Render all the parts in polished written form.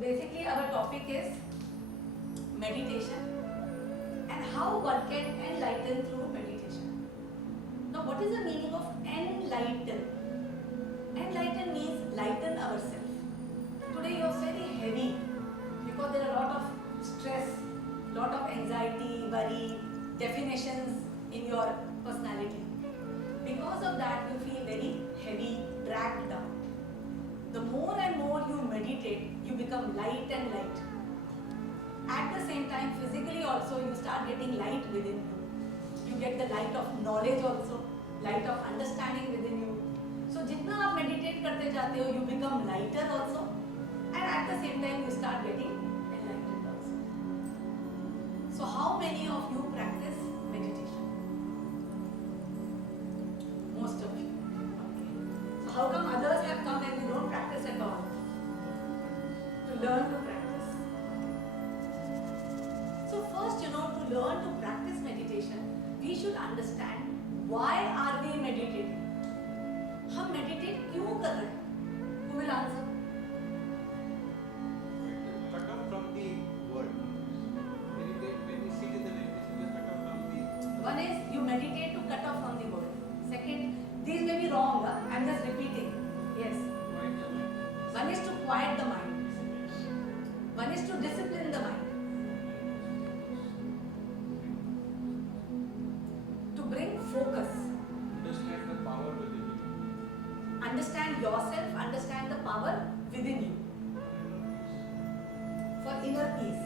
basically our topic is meditation and how one can enlighten through meditation. Now what is the meaning of enlighten? Enlighten means lighten ourselves. Today you are very heavy because there are a lot of stress, lot of anxiety, worry, definitions in your personality. Because of that you feel very heavy, dragged down. The more and more you meditate, you become light and light. At the same time, physically also you start getting light within you. You get the light of knowledge also, light of understanding within you. So जितना आप meditate करते जाते हो, you become lighter also, and at the same time you start getting enlightened also. So how many of you practice meditation? Most of you. Okay. So how come others have come and we don't practice at all? To learn to practice. So first, to learn to practice meditation, we should understand why are we meditating? हम meditate क्यों कर रहे हैं? Who will answer? Cut off from the world. Meditate, when we sit in the meditation, we cut off from the. One is you meditate to cut off from the world. Second, these may be wrong. I'm just repeating. Yes. One is to quiet the mind. One is to discipline the mind. To bring focus. Understand the power within you. Understand yourself, understand the power within you. For inner peace.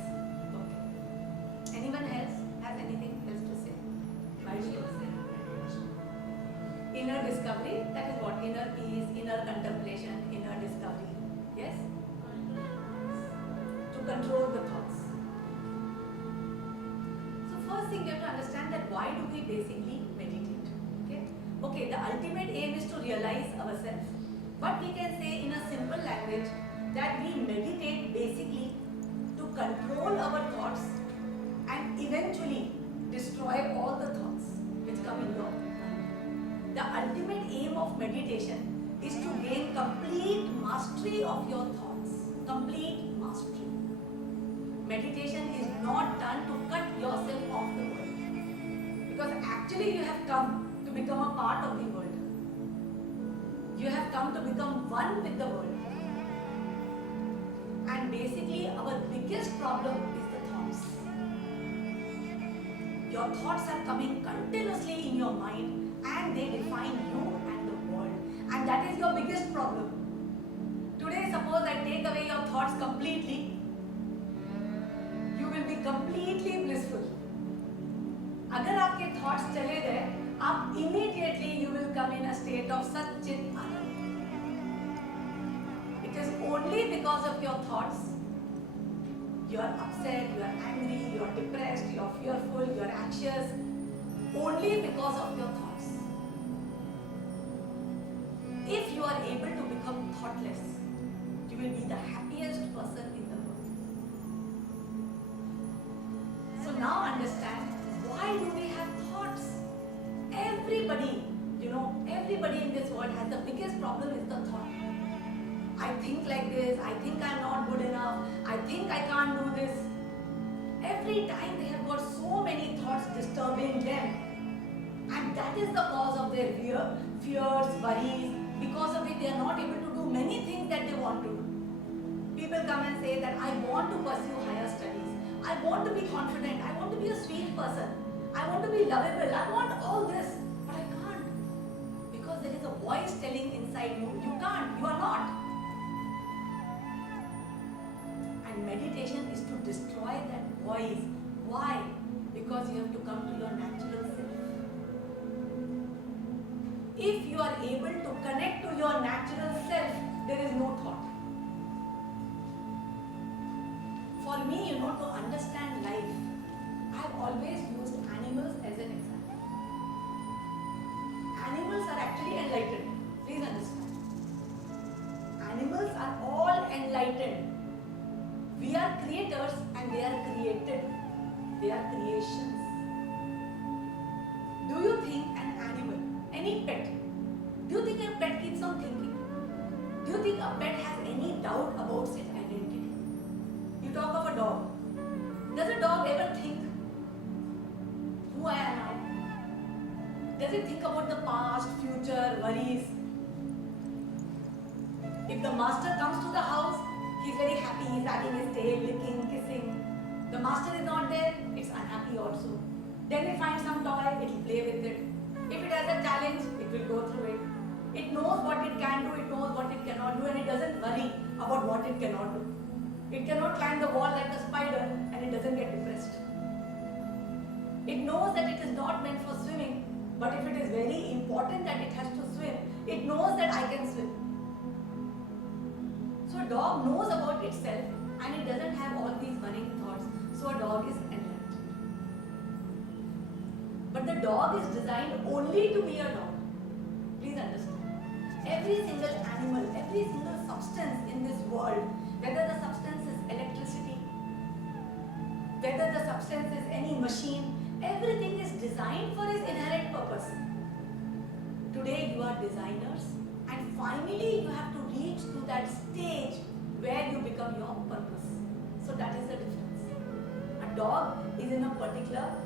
Okay. Anyone else has anything else to say? Why do you say? Inner discovery, that is what? Inner peace, inner contemplation, inner discovery. Yes? To control the thoughts. So first thing you have to understand that why do we basically meditate? Okay, the ultimate aim is to realize ourselves. But we can say in a simple language that we meditate basically to control our thoughts and eventually destroy all the thoughts which come in your mind. The ultimate aim of meditation is to gain complete mastery of your thoughts. Complete mastery. Meditation is not done to cut yourself off the world. Because actually you have come to become a part of the world. You have come to become one with the world. And basically our biggest problem is the thoughts. Your thoughts are coming continuously in your mind and they define you and the world. And that is your biggest problem. Today suppose I take away your thoughts completely, you will be completely blissful. अगर आपके thoughts चले गए, आप immediately you will come in a state of Satchit Anand. It is only because of your thoughts. You are upset, you are angry, you are depressed, you are fearful, you are anxious. Only because of your thoughts. If you are able to become thoughtless, you will be the happiest person in the world. So now understand, why do we have thoughts? Everybody in this world has the biggest problem is the thought. I think like this, I think I'm not good enough, I think I can't do this. Every time they have got so many thoughts disturbing them. And that is the cause of their fears, worries. Because of it, they are not able to do many things that they want to do. People come and say that I want to pursue higher studies. I want to be confident. I want to be a sweet person. I want to be lovable. I want all this. But I can't. Because there is a voice telling inside you, you can't. You are not. And meditation is to destroy that voice. Why? Because you have to come to your natural self. If you are able to connect to your natural self, there is no thought. For me, to understand life, I have always used animals as an example. Animals are actually enlightened. Please understand. Animals are all enlightened. We are creators and they are created. They are creations. Do you think an animal, any pet, do you think a pet keeps on thinking? Do you think a pet has any doubt about its identity? it think about the past, future, worries? If the master comes to the house, he's very happy, he's wagging his tail, licking, kissing. The master is not there, it's unhappy also. Then it finds some toy, it will play with it. If it has a challenge, it will go through it. It knows what it can do, it knows what it cannot do, and it doesn't worry about what it cannot do. It cannot climb the wall like a spider, and it doesn't get depressed. It knows that it is not meant for swimming, but if it is very important that it has to swim, it knows that I can swim. So a dog knows about itself and it doesn't have all these worrying thoughts. So a dog is enlightened. But the dog is designed only to be a dog. Please understand. Every single animal, every single substance in this world, whether the substance is electricity, whether the substance is any machine, everything is designed for its inherent purpose. Today you are designers, and finally you have to reach to that stage where you become your purpose. So that is the difference. A dog is in a particular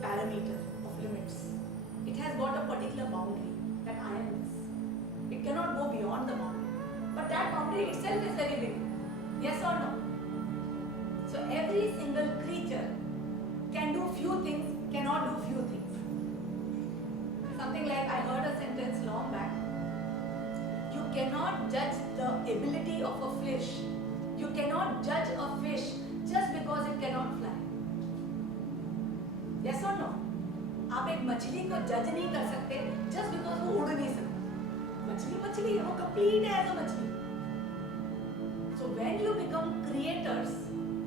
parameter of limits. It has got a particular boundary that I am this. It cannot go beyond the boundary. But that boundary itself is very big. Yes or no? So every single creature can do few things, cannot do few things. Something like I heard a sentence long back. You cannot judge the ability of a fish. You cannot judge a fish just because it cannot fly. Yes or no? आप एक मछली को जज नहीं कर सकते just because वो उड़ नहीं सकता. मछली मछली है, वो complete है as a मछली. So when you become creators,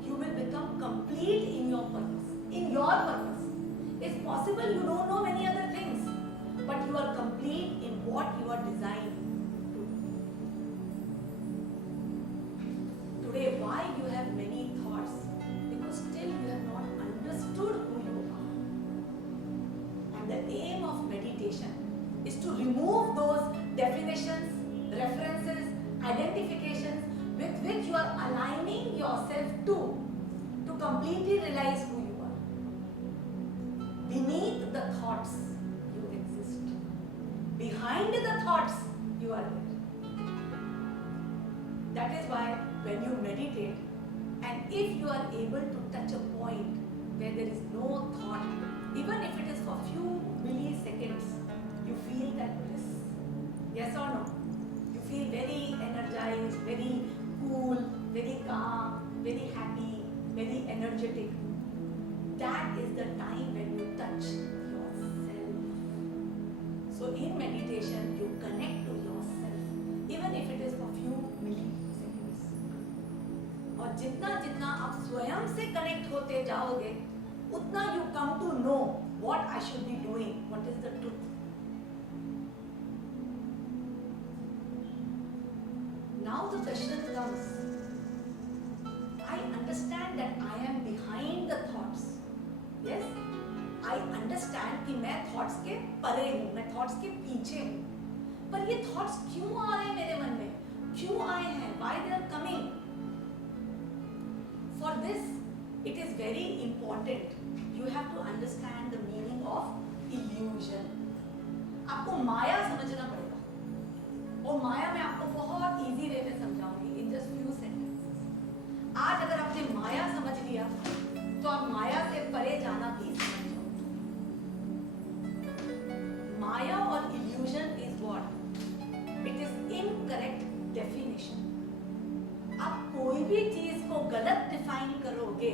you will become complete in your purpose. In your purpose. It's possible you don't know many other things, but you are complete in what you are designed to do. Today, why you have many thoughts? Because still you have not understood who you are. And the aim of meditation is to remove those definitions, references, identifications with which you are aligning yourself to completely realize who you are. Beneath the thoughts, you exist. Behind the thoughts, you are there. That is why when you meditate, and if you are able to touch a point where there is no thought, even if it is for few milliseconds, you feel that bliss. Yes or no? You feel very energized, very cool, very calm, very happy, very energetic. That is the time when you touch yourself. So in meditation, you connect to yourself, even if it is for few milliseconds. और जितना जितना आप स्वयं से connect होते जाओगे, उतना you come to know what I should be doing, what is the truth. Now the question comes, I understand that I am behind the thoughts. Yes, I understand कि मैं thoughts के परे हूँ, मैं thoughts के पीछे हूँ. पर ये thoughts क्यों आ रहे हैं मेरे मन में? क्यों आए हैं? Why they are coming? For this, it is very important. You have to understand the meaning of illusion. आपको माया समझना पड़ेगा. और माया मैं आपको बहुत easy way में समझाऊंगी in just few sentences. आज अगर आपने माया समझ लिया, तो आप माया से परे जाना भी समझ जाओगे. माया और illusion is what? It is incorrect definition. आप कोई भी चीज को गलत डिफाइन करोगे,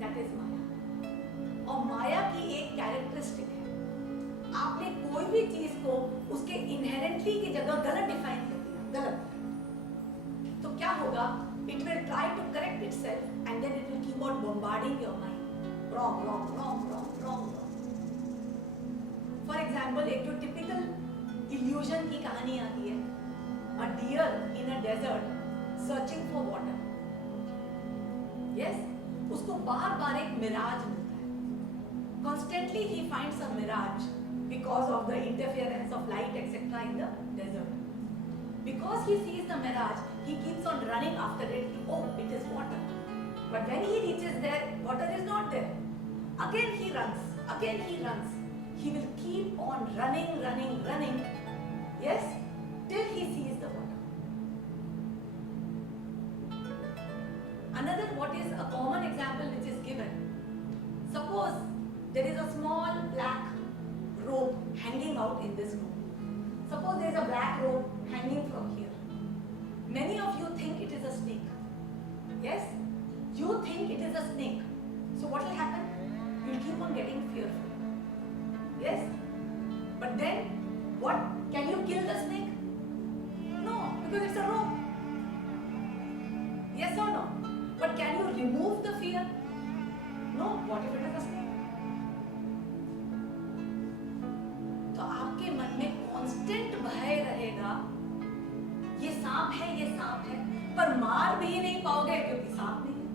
that is माया. और माया की एक कैरेक्टरिस्टिक है, आपने कोई भी चीज को उसके इनहेरेंटली की जगह गलत डिफाइन कर दिया, गलत. तो क्या होगा? It will try to correct itself and then it will keep on bombarding your mind. Wrong, wrong, wrong, wrong, wrong, wrong. For example, एक जो typical illusion की कहानी आती है, a deer in a desert searching for water. Yes, उसको बार-बार एक mirage मिलता है. Constantly he finds a mirage because of the interference of light etc. in the desert. Because he sees the mirage, he keeps on running after it. Oh, it is water. But when he reaches there, water is not there. Again he runs. Again he runs. he will keep on running, yes, till he sees the water. Another, what is a common example which is given, suppose there is a small black rope hanging out in this room. Suppose there is a black rope hanging from here. Many of you think it is a snake. Yes? You think it is a snake. So what will happen? You will keep on getting fearful. Yes? But then, what? Can you kill the snake? No, because it's a rope. Yes or no? But can you remove the fear? No. What if it is a snake? तो आपके मन में constant भय रहेगा, ये सांप है, पर मार भी नहीं पाओगे क्योंकि सांप नहीं है।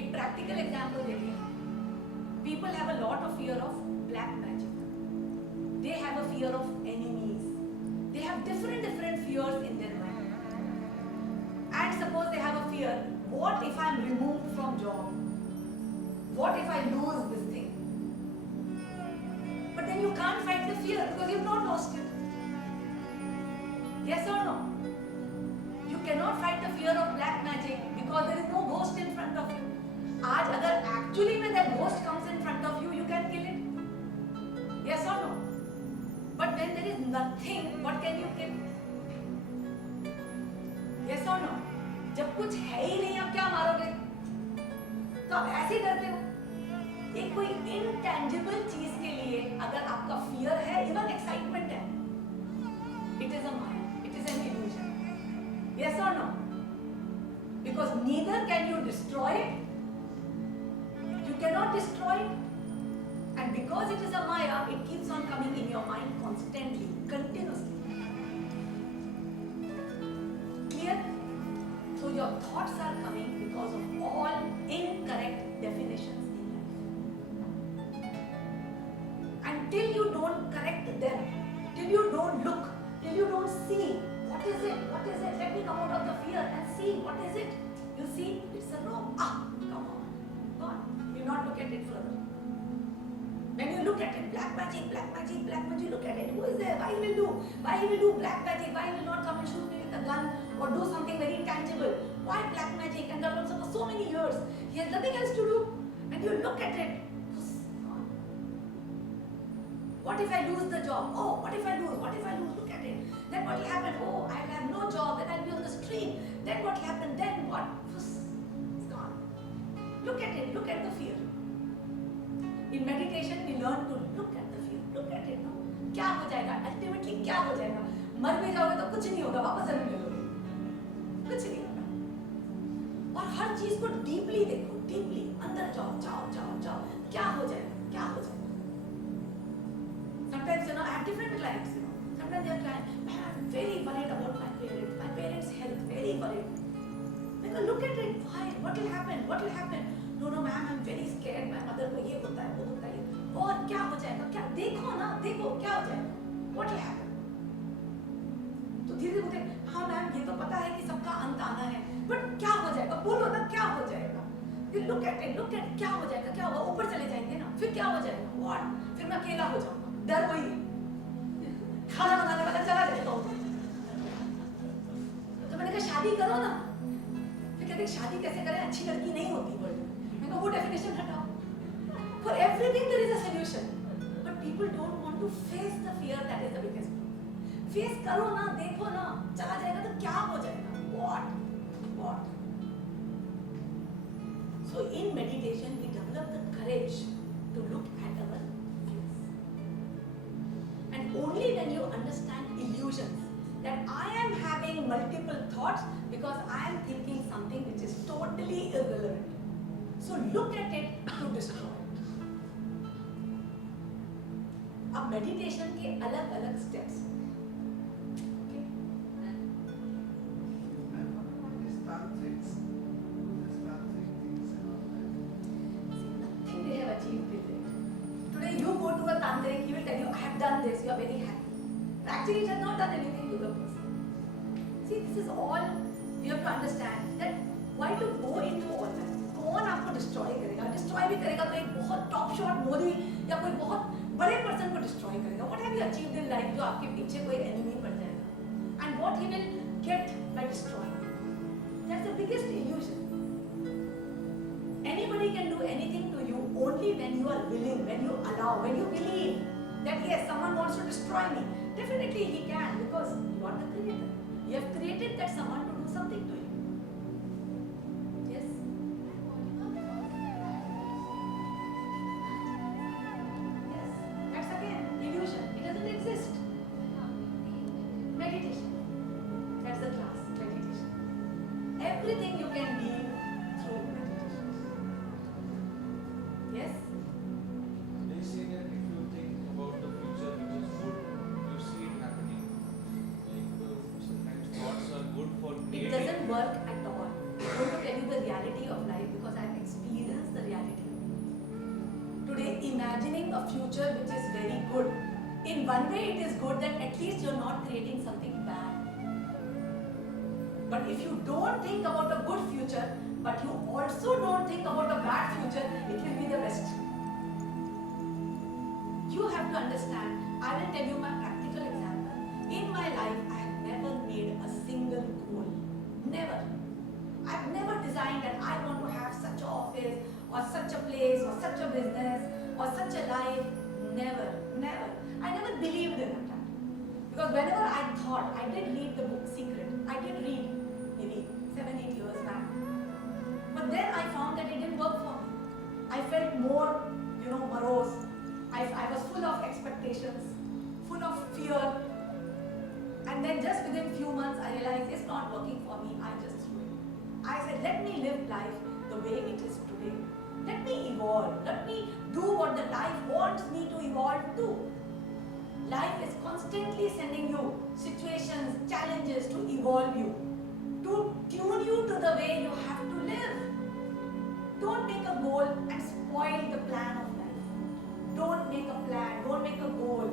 एक प्रैक्टिकल एग्जांपल देखिए। People have a lot of fear of black magic. They have a fear of enemies. They have different fears in their mind. And suppose they have a fear, what if I'm removed from job? What if I lose this thing? But then you can't fight the fear because you've not lost it. Yes or no? You cannot fight the fear of black magic because there is no ghost in front of you. आज अगर actually when that ghost comes in front of you, you can kill it. Yes or no? But when there is nothing, what can you kill? Yes or no? जब कुछ है ही नहीं, आप क्या मारोगे? तो आप ऐसे ही डरते हो। एक कोई intangible चीज के लिए अगर आपका fear है, even excitement है, it is a maya, it is an illusion. Yes or no? Because neither can you destroy it. You cannot destroy it. And because it is a maya, it keeps on coming in your mind constantly, continuously. Clear? So your thoughts are coming because of all incorrect definitions in life. Until you don't correct them, till you don't look, till you don't see, what is it? Let me come out of the fear and see, what is it? You see, it's a rope. Come on. You not look at it further. When you look at it, black magic, look at it. Who is there? Why he will do black magic? Why he will not come and shoot me with a gun or do something very tangible? Why black magic? And that also for so many years. He has nothing else to do. And you look at it. What if I lose the job? Oh, what if I lose? Look at it. Then what will happen? Oh, I will have no job. Then I will be on the street. Then what will happen? Then what? It's gone. Look at it. Look at the fear. In meditation, we learn to look at the fear. Look at it. No? क्या हो जाएगा? Ultimately क्या हो जाएगा? मर भी जाओगे तो कुछ नहीं होगा. वापस जन्म ले लोगे. कुछ नहीं होगा. और हर चीज को डीपली देखो. डीपली अंदर जाओ. क्या हो जाएगा? Sometimes, I have different clients, Sometimes they are clients, I'm very worried about my parents' health, very worried. I go, look at it, why? What will happen? No, ma'am, I'm very scared, my mother को ये होता है, वो होता है, और क्या हो जाएगा? क्या देखो, क्या हो जाएगा? What will happen? तो धीरे धीरे बोलते, हाँ मैम, ये तो पता है कि सबका अंत आना है, but क्या हो जाएगा? बोलो ना, क्या हो जाएगा? Look at it, क्या हो जाएगा? क्या होगा? ऊपर चले जाएंगे ना, फिर क्या हो जाएगा? What? फिर मैं अकेला हो जाऊंगा. डर वही है. खाना बनाने वाला चला जाएगा. तो मैंने कहा शादी करो ना. फिर कहते शादी कैसे करें, अच्छी लड़की नहीं होती वर्ल्ड में. मैंने कहा वो डेफिनेशन हटाओ. For everything there is a solution, but people don't want to face the fear. That is the biggest problem. Face करो ना, देखो ना, चला जाएगा तो क्या हो जाएगा? What? So in meditation we develop the courage to look at our fears. And only when you understand illusions, that I am having multiple thoughts because I am thinking something which is totally irrelevant. So look at it to destroy it. अब meditation के अलग-अलग steps. Okay? Nothing they have achieved till date. Today you go to a tantric, he will tell you, I have done this, you are very happy. But actually he has not done anything to the person. See, this is all you have to understand, that why to go into all that? कौन आपको destroy करेगा? Destroy भी करेगा तो एक बहुत top shot Modi या कोई बहुत बड़े पर्सन को डिस्ट्रॉय करेगा. What have you achieved in life जो आपके पीछे कोई एनिमी पड़ जाएगा? And what he will get by destroying? That's the biggest illusion. Anybody can do anything to you only when you are willing, when you allow, when you believe that yes, someone wants to destroy me. Definitely he can, because you are the creator. You have created that someone to do something to you. Yes? Yes. That's again illusion. It doesn't exist. Meditation. That's the class. Meditation. Everything you can be through meditation. Yes? They say that if you think about the future which is good, you see it happening. Like sometimes thoughts are good for It creating. doesn't work at all. I'm going to tell you the reality of life because I've experienced the reality. Today, imagining a future which is very good. In one way, it is good that at least you're not creating something bad. But if you don't think about a good future, but you also don't think about a bad future, it will be the best. You have to understand. I will tell you my practical example. In my life, I have never made a single goal. Never. I've never designed that I want to have such an office or such a place or such a business or such a life. Never, never. I never believed in that. Because whenever I thought, I did read the book Secret. I did read maybe 7-8 years back. But then I found that it didn't work for me. I felt more, morose. I was full of expectations, full of fear. And then just within few months, I realized it's not working for me. I just threw it. I said, let me live life the way it is today. Let me evolve. Let me do what the life wants me to evolve to. Life is constantly sending you situations, challenges to evolve you, to tune you to the way you have to live. Don't make a goal and spoil the plan of life. Don't make a plan, don't make a goal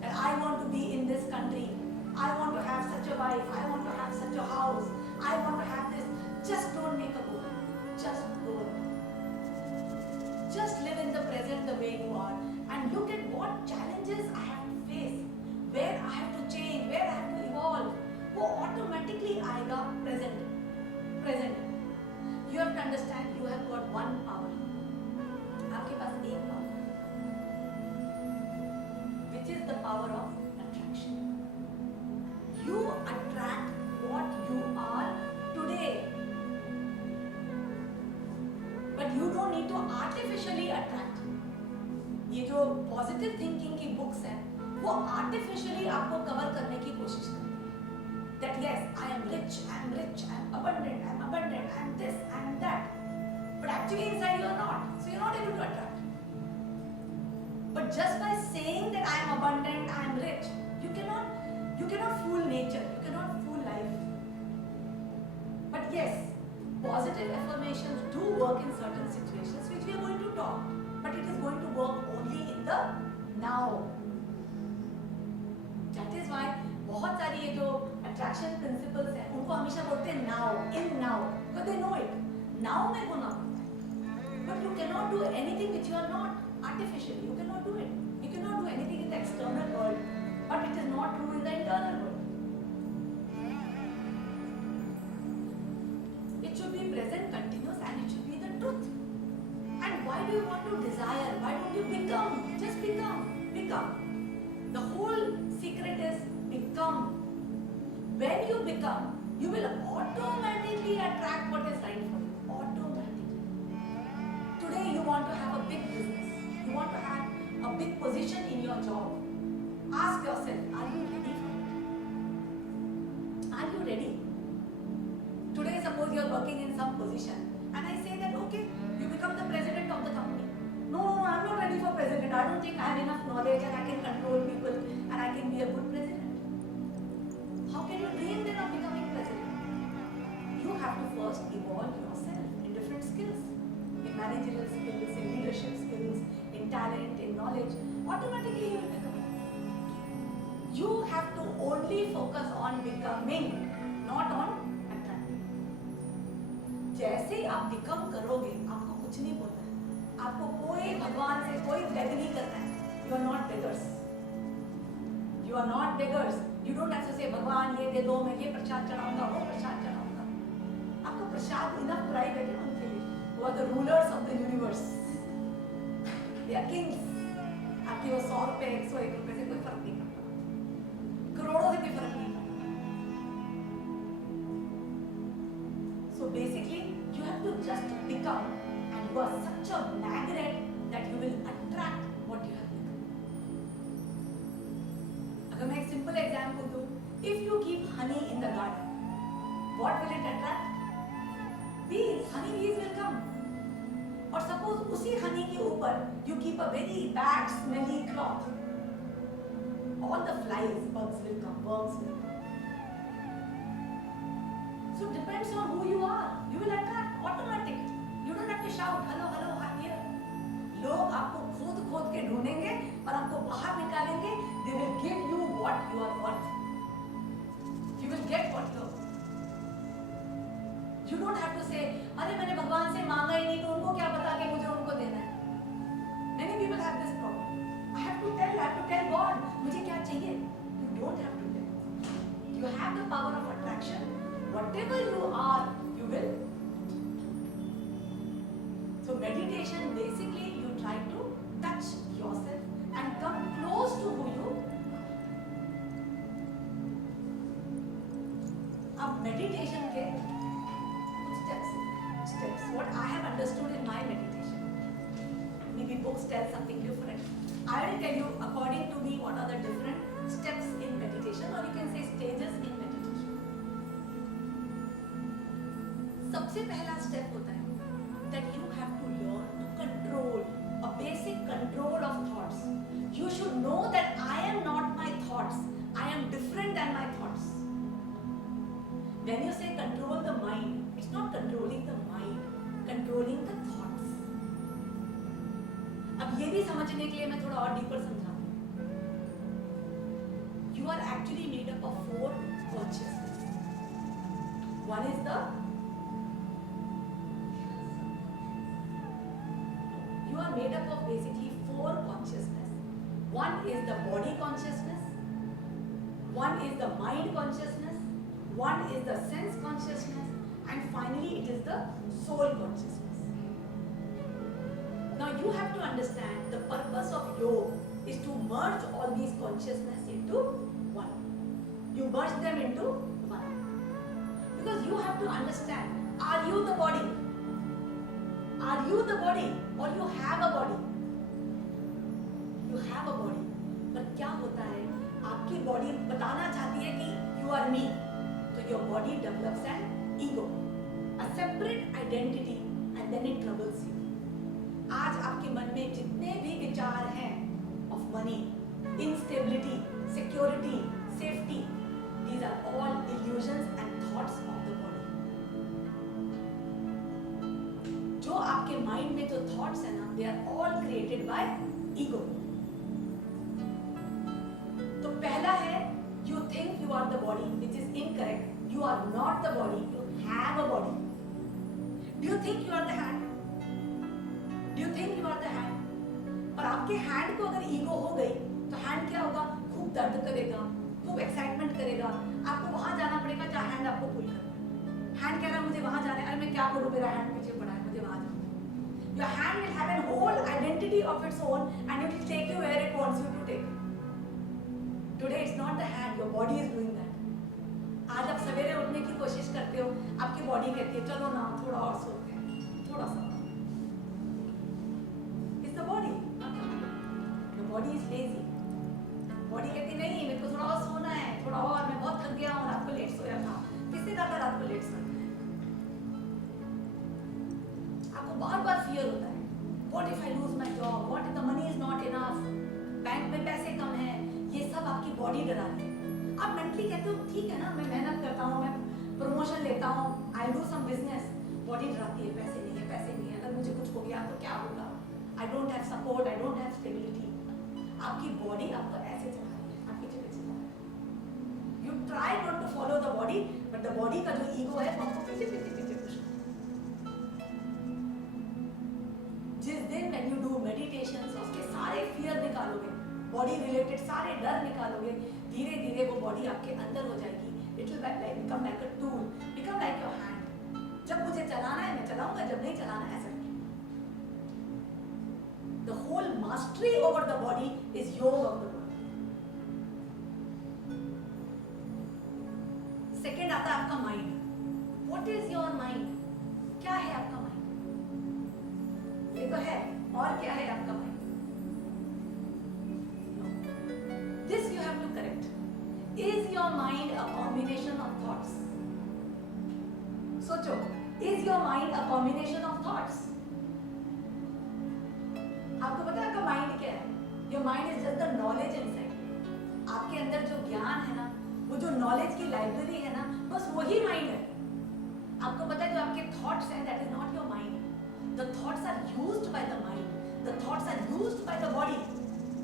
that I want to be in this country. I want to have such a wife, I want to have such a house, I want to have this. Just don't make a goal. Just don't. Just live in the present the way you are and look at what challenges I have to face, where I have to change, where I have to evolve. वो automatically आएगा present. You have to understand you have got one power. आपके पास एक power है, which is the power of attraction. You attract what you are today. But you don't need to artificially attract. ये जो positive thinking की books हैं, वो artificially आपको cover करने की कोशिश करती हैं. That yes, I am rich, I am abundant, I am this, I am that. But actually inside you are not. So you are not able to attract. But just by saying that I am abundant, I am rich, you cannot fool nature, you cannot fool life. But yes, positive affirmations do work in certain situations which we are going to talk. But it is going to work only in the now. That is why बहुत सारी ये जो attraction principles हैं उनको हमेशा बोलते हैं now, in now, because they know it. Now में होना पड़ता है. But you cannot do anything which you are not artificially. You cannot do it. You cannot do anything in the external world, but it is not true in the internal world. It should be present, continuous, and it should be the truth. And why do you want to desire? Why don't you become? Just become. Become. The whole secret is become. When you become, you will automatically attract what is right for you. Automatically. Today you want to have a big business. You want to have a big position in your job. Ask yourself, are you ready for it? Are you ready? Today suppose you are working in some position and I say that okay, you become the president of the company. No, I'm not ready for president. I don't think I have enough knowledge and I can control people and I can be a good president. How can you dream then of becoming president? You have to first evolve yourself in different skills. In managerial skills, in leadership skills, in talent, in knowledge. Automatically you will become. You have to only focus on becoming, not on attracting. जैसे ही आप become करोगे आपको कुछ नहीं बोलना है, आपको कोई भगवान से कोई बेग नहीं करना है। You are not beggars, you are not beggars. You don't have to say Bhagwan ये दे दो, मैं ये प्रसाद चढ़ाऊंगा, वो प्रसाद चढ़ाऊंगा। आपका प्रसाद इनफ प्राइवेट है उनके लिए, वो are the rulers of the universe, they are kings. आपके वो 100 रुपए 101 रुपए से कोई फर्क नहीं पड़ता, करोड़ों से भी फर्क नहीं पड़ता। So basically, you have to just become, and you are such a magnet that you will attract what you have become. अगर मैं एक simple example दूँ, if you keep honey in the garden, what will it attract? Bees, honey bees will come. और suppose उसी honey के ऊपर you keep a very bad smelly cloth, all the flies, bugs will come, worms will come. So it depends on who you are. You will attract automatic. You don't have to shout, hello, hello, I'm here. लोग आपको खोद के ढूंढेंगे और आपको बाहर निकालेंगे. They will give you what you are worth. You will get what you are worth. You don't have to say, अरे मैंने भगवान से मांगा ही नहीं तो उनको क्या पता कि मुझे उनको देना है. Many people have this problem. I have to tell God, मुझे क्या चाहिए. You don't have to tell. You have the power of attraction. Whatever you are, you will. So meditation, basically you try to touch yourself and come close to who you are. अब meditation के कुछ steps, what I have understood in my meditation. Maybe books tell something different. I will tell you according to me what are the different steps in meditation, or you can say stages in meditation. सबसे पहला step होता है that you have to learn to control, a basic control of thoughts. You should know that I am not my thoughts. I am different than my thoughts. When you say control the mind, it's not controlling the mind, controlling the thoughts. अब ये भी समझने के लिए मैं थोड़ा और deeper समझाऊं. You are actually made up of 4 consciousness. One is the You are made up of basically 4 consciousness. One is the body consciousness, one is the mind consciousness, one is the sense consciousness, and finally it is the soul consciousness. Now you have to understand the purpose of yoga is to merge all these consciousness into one. You merge them into one. Because you have to understand, are you the body? Are you the body or you have a body? You have a body. पर क्या होता है, आपकी body बताना चाहती है कि you are me, तो your body develops an ego, a separate identity, and then it troubles you. आज आपके मन में जितने भी विचार हैं of money, instability, security, safety, these are all illusions and thoughts of the body. जो आपके माइंड में जो थॉट्स है ना, they are all created by ego. तो पहला है you think you are the body, which is incorrect. You are not the body, you have a body. Do you think you are the hand? Do you think you are the hand? और आपके hand को अगर ego हो गई तो hand क्या होगा, खूब दर्द करेगा, खूब एक्साइटमेंट करेगा, आपको वहां जाना पड़ेगा जहाँ हैंड आपको पुल करे. हैंड कह रहा है मुझे वहां जाना है, अरे मैं क्या करूं, मेरा हैंड पीछे पड़ा है, मुझे वहां जाना. Your hand will have a whole identity of its own and it will take you where it wants you to take. Today it's not the hand, your body is doing that. आज आप सवेरे उठने की कोशिश करते हो, आपकी body कहती है चलो ना थोड़ा और सोते हैं, थोड़ा सा. It's the body, not the mind. The body is lazy. Body कहती नहीं मेरे को थोड़ा और सोना है, थोड़ा और, मैं बहुत थक गया हूँ, रात को लेट सोया था. किसने कहा था रात को लेट सोया? आपको बार-बार फियर होता है. What if I lose my job? What if the money is not enough? Bank में पैसे कम हैं. ये सब आपकी बॉडी डराती है. आप मेंटली कहते हो ठीक है ना, मैं मेहनत करता हूँ, मैं प्रमोशन लेता हूँ, I do some business. Body डराती है, पैसे नहीं है, पैसे नहीं है, अगर मुझे कुछ हो गया तो क्या होगा? I don't have support, I don't have stability. आपकी बॉडी आपको ऐसे चला रही है, आपकी जगह चला रही है. You try not to follow the body, but the body का जो ईगो है आपको पीछे पुश करता है. मेडिटेशन से उसके सारे फियर निकालोगे, बॉडी रिलेटेड सारे डर निकालोगे, धीरे धीरे वो बॉडी आपके अंदर हो जाएगी. It will become like a tool, become like your hand. जब मुझे चलाना है मैं चलाऊंगा, जब नहीं चलाना है ऐसा नहीं. The whole mastery over the body is yoga of the body. Second आता है आपका mind. What is your mind? क्या है आपका माइंड? ये तो है, और क्या है आपका mind? No. This you have to correct. Is your mind a combination of thoughts? सोचो, is your mind a combination of thoughts? आपको पता है आपका माइंड क्या है? Your mind is just the knowledge inside. आपके अंदर जो ज्ञान है ना, वो जो नॉलेज की लाइब्रेरी है ना, बस वही माइंड है. आपको पता है जो आपके थॉट्स हैं, that is not your mind. The thoughts are used by the mind. The thoughts are used by the body.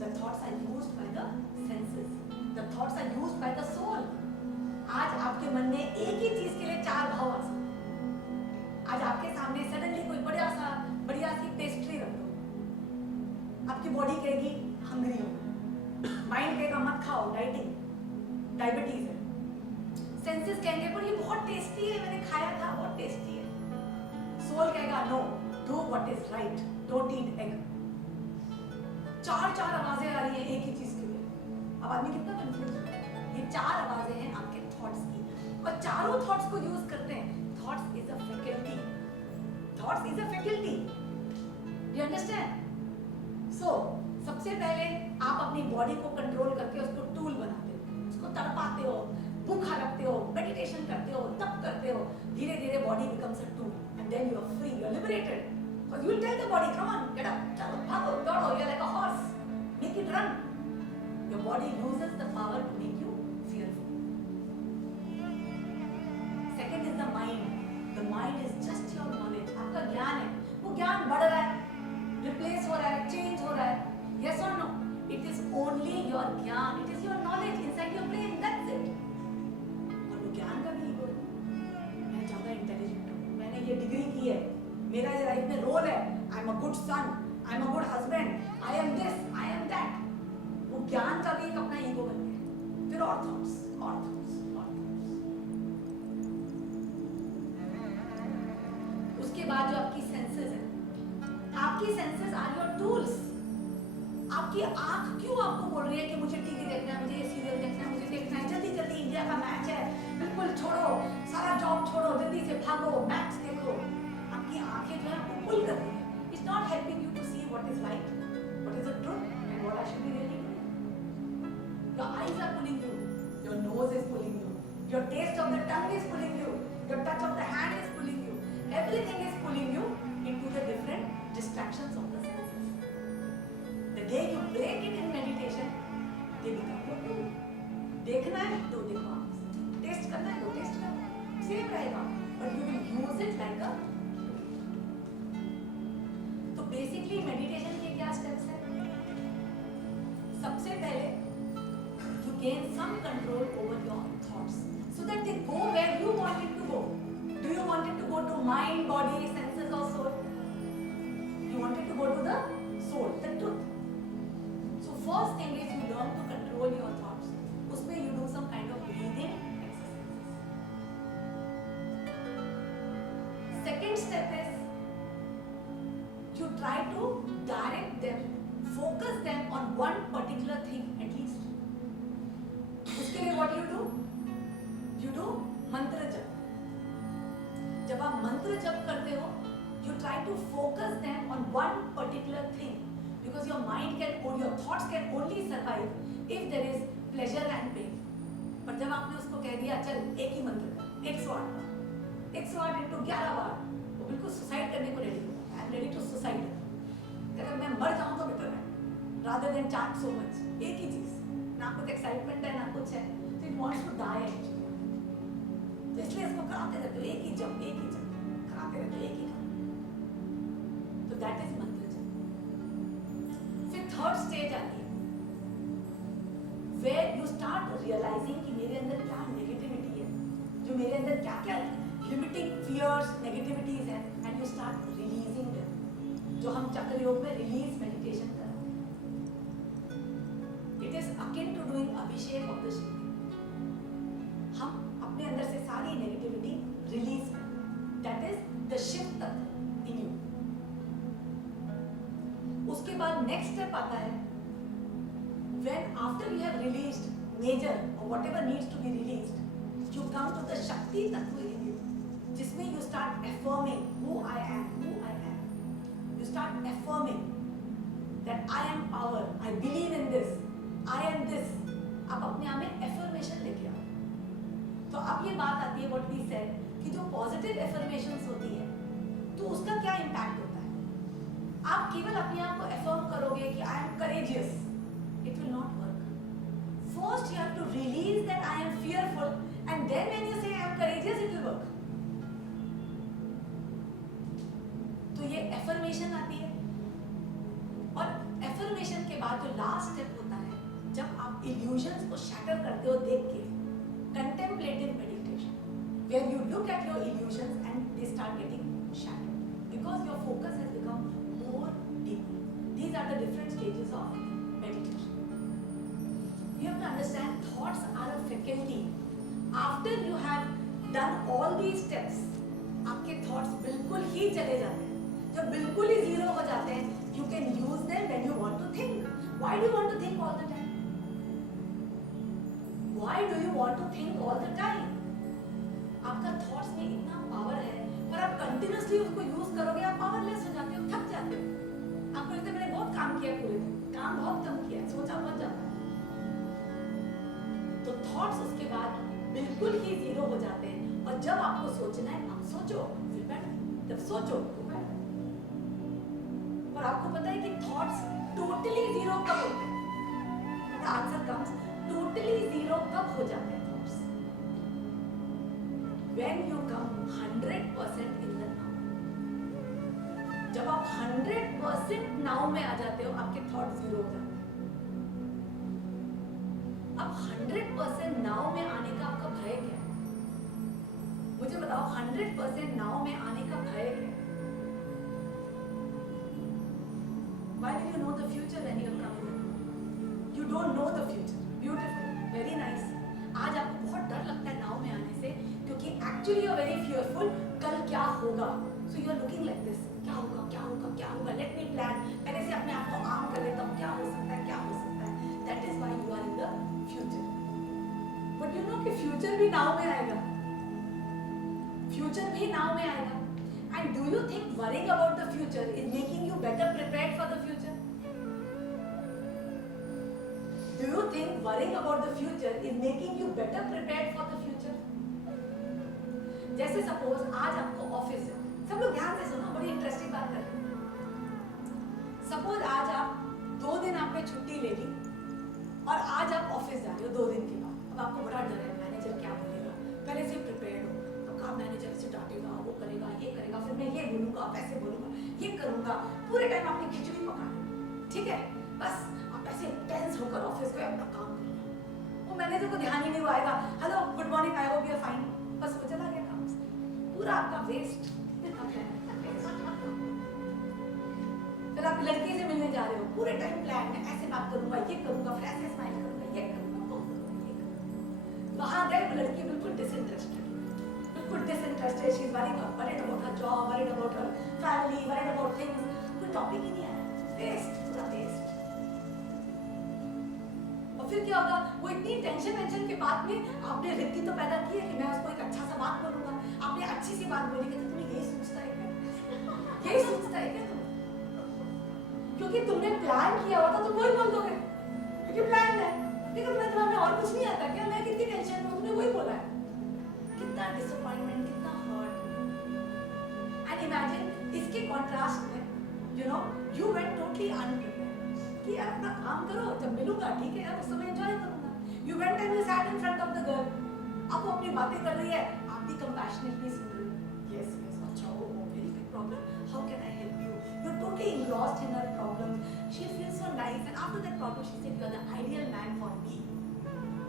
The thoughts are used by the senses. The thoughts are used by the soul. आज आपके मन में एक ही चीज के लिए चार भाव आ सकते हैं. आज आपके सामने सडनली कोई बढ़िया सी पेस्ट्री रख दो, आपकी बॉडी कहेगी हंग्री हो, माइंड कहेगा मत खाओ, डायबिटीज है. सेंसेस कहेंगे पर ये बहुत टेस्टी है, मैंने खाया था, बहुत टेस्टी है. सोल कहेगा no, do what is right, don't eat egg. चार आवाजें आ रही हैं एक ही चीज के लिए. अब आदमी कितना कंफ्यूज है. ये चार आवाजें हैं आपके थॉट्स की, और चारों थॉट्स को यूज करते हैं. Thoughts is a faculty. Thoughts is a faculty. You understand? So सबसे पहले आप अपनी बॉडी को कंट्रोल करके उसको टूल बनाते हो, उसको तड़पाते हो, भूखा रखते हो, मेडिटेशन करते हो, तप करते हो. धीरे धीरे body becomes a tool and then you are free, you are liberated. Because you will tell the body, come on, get up, chalo, bhago, daudo, you're like a horse. Make it run. Your body loses the power to make you fearful. Second is the mind. The mind is just your knowledge. आपका ज्ञान है, वो ज्ञान बढ़ रहा है, replace हो रहा है, change हो रहा है. Yes or no? It is only your ज्ञान. It is your knowledge inside your brain. That's it. और वो ज्ञान का भी ego. मैं ज़्यादा intelligent हूँ, मैंने ये डिग्री की है, मेरा ये लाइफ में रोल है, I am a good son, I am a good husband, I am this, I am that. वो ज्ञान का भी एक अपना ईगो बन गया. फिर और थॉट्स. उसके बाद जो आपकी सेंसेस है, आपकी सेंसेस आर योर टूल्स. आपकी आंख क्यों आपको बोल रही है कि मुझे टीवी देखना है, मुझे ये सीरियल देखना है, मुझे देखना है, जल्दी जल्दी इंडिया का मैच है, बिल्कुल छोड़ो, सारा जॉब छोड़ो, जल्दी से भागो, मैच देखो. आपकी आंखें जो है आपको पुल कर रही है. It's not helping you to see what is right, what is the truth and what I should be really doing. Your eyes are pulling you, your nose is pulling you, your taste of the tongue is pulling you, your touch of the hand is pulling you. Everything is pulling you into the different distractions of the senses. The day you break it in meditation, they become your tool. देखना है तो देखो, test करना है तो test करो, same रहेगा, but you will use it like अ. तो बेसिकली मेडिटेशन के क्या स्टेप्स हैं? सबसे पहले you gain some control over your thoughts so that they go where you want it to go. Do you want it to go to mind, body, senses or soul? You want it to go to the soul, the truth. So first thing is you learn to control your thoughts. उसमें you do some kind of breathing exercises. Second step is you try to direct them, focus them on one particular thing at least. उसके लिए what you do? You do मंत्र जप. जब आप मंत्र जप करते हो, you try to focus them on one particular thing, because your mind can, or your thoughts can only survive if there is pleasure and pain. पर जब आपने उसको कह दिया चल एक ही मंत्र कर, 108 बार, 108 into 11 बार, वो बिल्कुल सुसाइड करने को रेडी हो. I am ready to suicide. अगर मैं मर जाऊं तो बेटर है, rather than chant so much. एक ही चीज, ना कुछ एक्साइटमेंट है ना कुछ है, तो it wants to die actually. तो इसलिए इसको कराते रहते हो, एक ही जप कराते रहते हो, एक ही जप. तो दैट इज मंत्र जप. फिर थर्ड स्टेज आती है वेयर यू स्टार्ट रियलाइजिंग कि मेरे अंदर क्या नेगेटिविटी है, जो मेरे अंदर क्या क्या लिमिटिंग फियर्स, नेगेटिविटीज है, and you start releasing them. जो हम चक्र योग में रिलीज मेडिटेशन कराते हैं. It is akin to doing abhishek of the Shiva. हम अपने अंदर से सारी नेगेटिविटी रिलीज करते हैं. दैट इज द शिव तत्व इन यू. उसके बाद नेक्स्ट स्टेप आता है, when after you have released major or whatever needs to be released, you come to the Shakti Tattva in you, जिसमें you start affirming who I am, who I am. You start affirming that I am power, I believe in this, I am this. आप अपने आप में affirmation लेके आओ. तो अब ये बात आती है what we said कि जो positive affirmations होती है, तो उसका क्या impact होता है? आप केवल अपने आप को affirm करोगे कि I am courageous, it will not work. First you have to release that I am fearful, and then when you say I am courageous, it will work. तो ये affirmation आती है. और affirmation के बाद जो last step होता है, जब आप illusions को shatter करते हो देख के, contemplative meditation, where you look at your illusions and they start getting shattered because your focus has become more deeper. These are the different stages of meditation. You have to understand thoughts are a faculty. After you have done all these steps, आपके thoughts बिल्कुल ही चले जाते हैं. जब बिल्कुल ही zero हो जाते हैं, you can use them when you want to think. Why do you want to think all the time? Why do you want to think all the time? आपका thoughts में इतना power है, पर आप continuously उसको use करोगे, आप powerless हो जाते हो, थक जाते हो. आपको लगता है मैंने बहुत काम किया पूरे दिन, काम बहुत कम किया, सोचा बहुत ज्यादा. तो थॉट्स उसके बाद बिल्कुल ही जीरो हो जाते हैं. और जब आपको सोचना है, आप सोचो, फिर बैठो. जब सोचो तो बैठो. और आपको पता है कि थॉट्स टोटली जीरो कब होते हैं? The answer comes, totally zero कब हो जाते हैं thoughts? When you come 100% in the now. जब आप 100% नाउ में आ जाते हो, आपके थॉट्स जीरो हो जाते हैं. अब 100% नाउ में आने का आपका भय क्या है? मुझे बताओ, 100% नाउ में आने का भय क्या है? Why will you know the future when you are coming? You don't know the future. Beautiful, very nice. आज आपको बहुत डर लगता है नाउ में आने से, क्योंकि actually you are very fearful. कल क्या होगा? So you are looking like this. क्या होगा? क्या होगा? क्या होगा? Let me plan. पहले से अपने आप को आर्म कर लेता हूँ. क्या हो सकता है? क्या हो सकता है? That is why you are in the future. But you know कि future भी नाउ में आएगा. Future भी नाउ में आएगा. And do you think worrying about the future is making you better prepared for the future? Do you think worrying about the future is making you better prepared for the future? जैसे suppose आज आपको office है. सब लोग ध्यान से सुनो, बड़ी इंटरेस्टिंग बात कर रहे हैं. Suppose आज आप 2 दिन आपने छुट्टी ले ली और आज आप ऑफिस जा रहे हो 2 दिन के बाद. अब आपको बड़ा डर है, मैनेजर क्या बोलेगा. पहले से प्रिपेयर्ड हो, तो कहाँ मैनेजर से डांटेगा, वो करेगा, ये करेगा, फिर मैं ये बोलूँगा, वैसे बोलूँगा, ये करूँगा. पूरे टाइम आपने खिचड़ी पकानी, ठीक है. बस आप ऐसे टेंस होकर ऑफिस में अपना काम करोगे. वो मैनेजर को ध्यान ही नहीं आएगा. Hello, good morning, I hope you are fine. बस वो चला गया काम से. पूरा आपका वेस्ट. फिर आप लड़की से मिलने जा रहे हो, पूरे टाइम प्लान है, ऐसे बात करूँगा, ये करूँगा, फिर ऐसे स्माइल करूँगा, ये करूँगा, वो करूँगा, ये करूँगा. वहाँ गए, लड़की बिल्कुल disinterested. Disinterested, she's worried about her job, worried about her family, worried about things. कोई टॉपिक ही नहीं आया. Waste, पूरा waste. और फिर क्या होगा? वो इतनी टेंशन के बाद में आपने रिक्ति तो पैदा की है कि मैं उसको एक अच्छा सा बात बोलूँगा. आपने अच्छी सी बात बोली कि तुम्हें यही सोचता है क्या? यही सोचता है क्या तुम? क्योंकि तुमने प्लान किया होता तो वही बोल दोगे. क्योंकि प्लान है. लेकिन तुम्हें दिमाग में और कुछ नहीं आता क्या? मैं कितनी टेंशन में, तुमने वही बोला है. कितना डिसअपॉइंटमेंट, कितना हर्ट. एंड इमेजिन इसके कॉन्ट्रास्ट में, you know, you went totally अनप्रिपेयर्ड कि यार अपना काम करो, जब मिलूंगा ठीक है यार, उस समय एंजॉय करूंगा. You went and you sat in front of the girl. अब वो अपनी बातें कर रही है, आप भी कंपैशनेटली सुन रहे हो. यस यस, अच्छा, oh very big problem, how can I help you. You are totally engrossed in her problem. She feels so nice, and after that problem she said, you are the ideal man for me.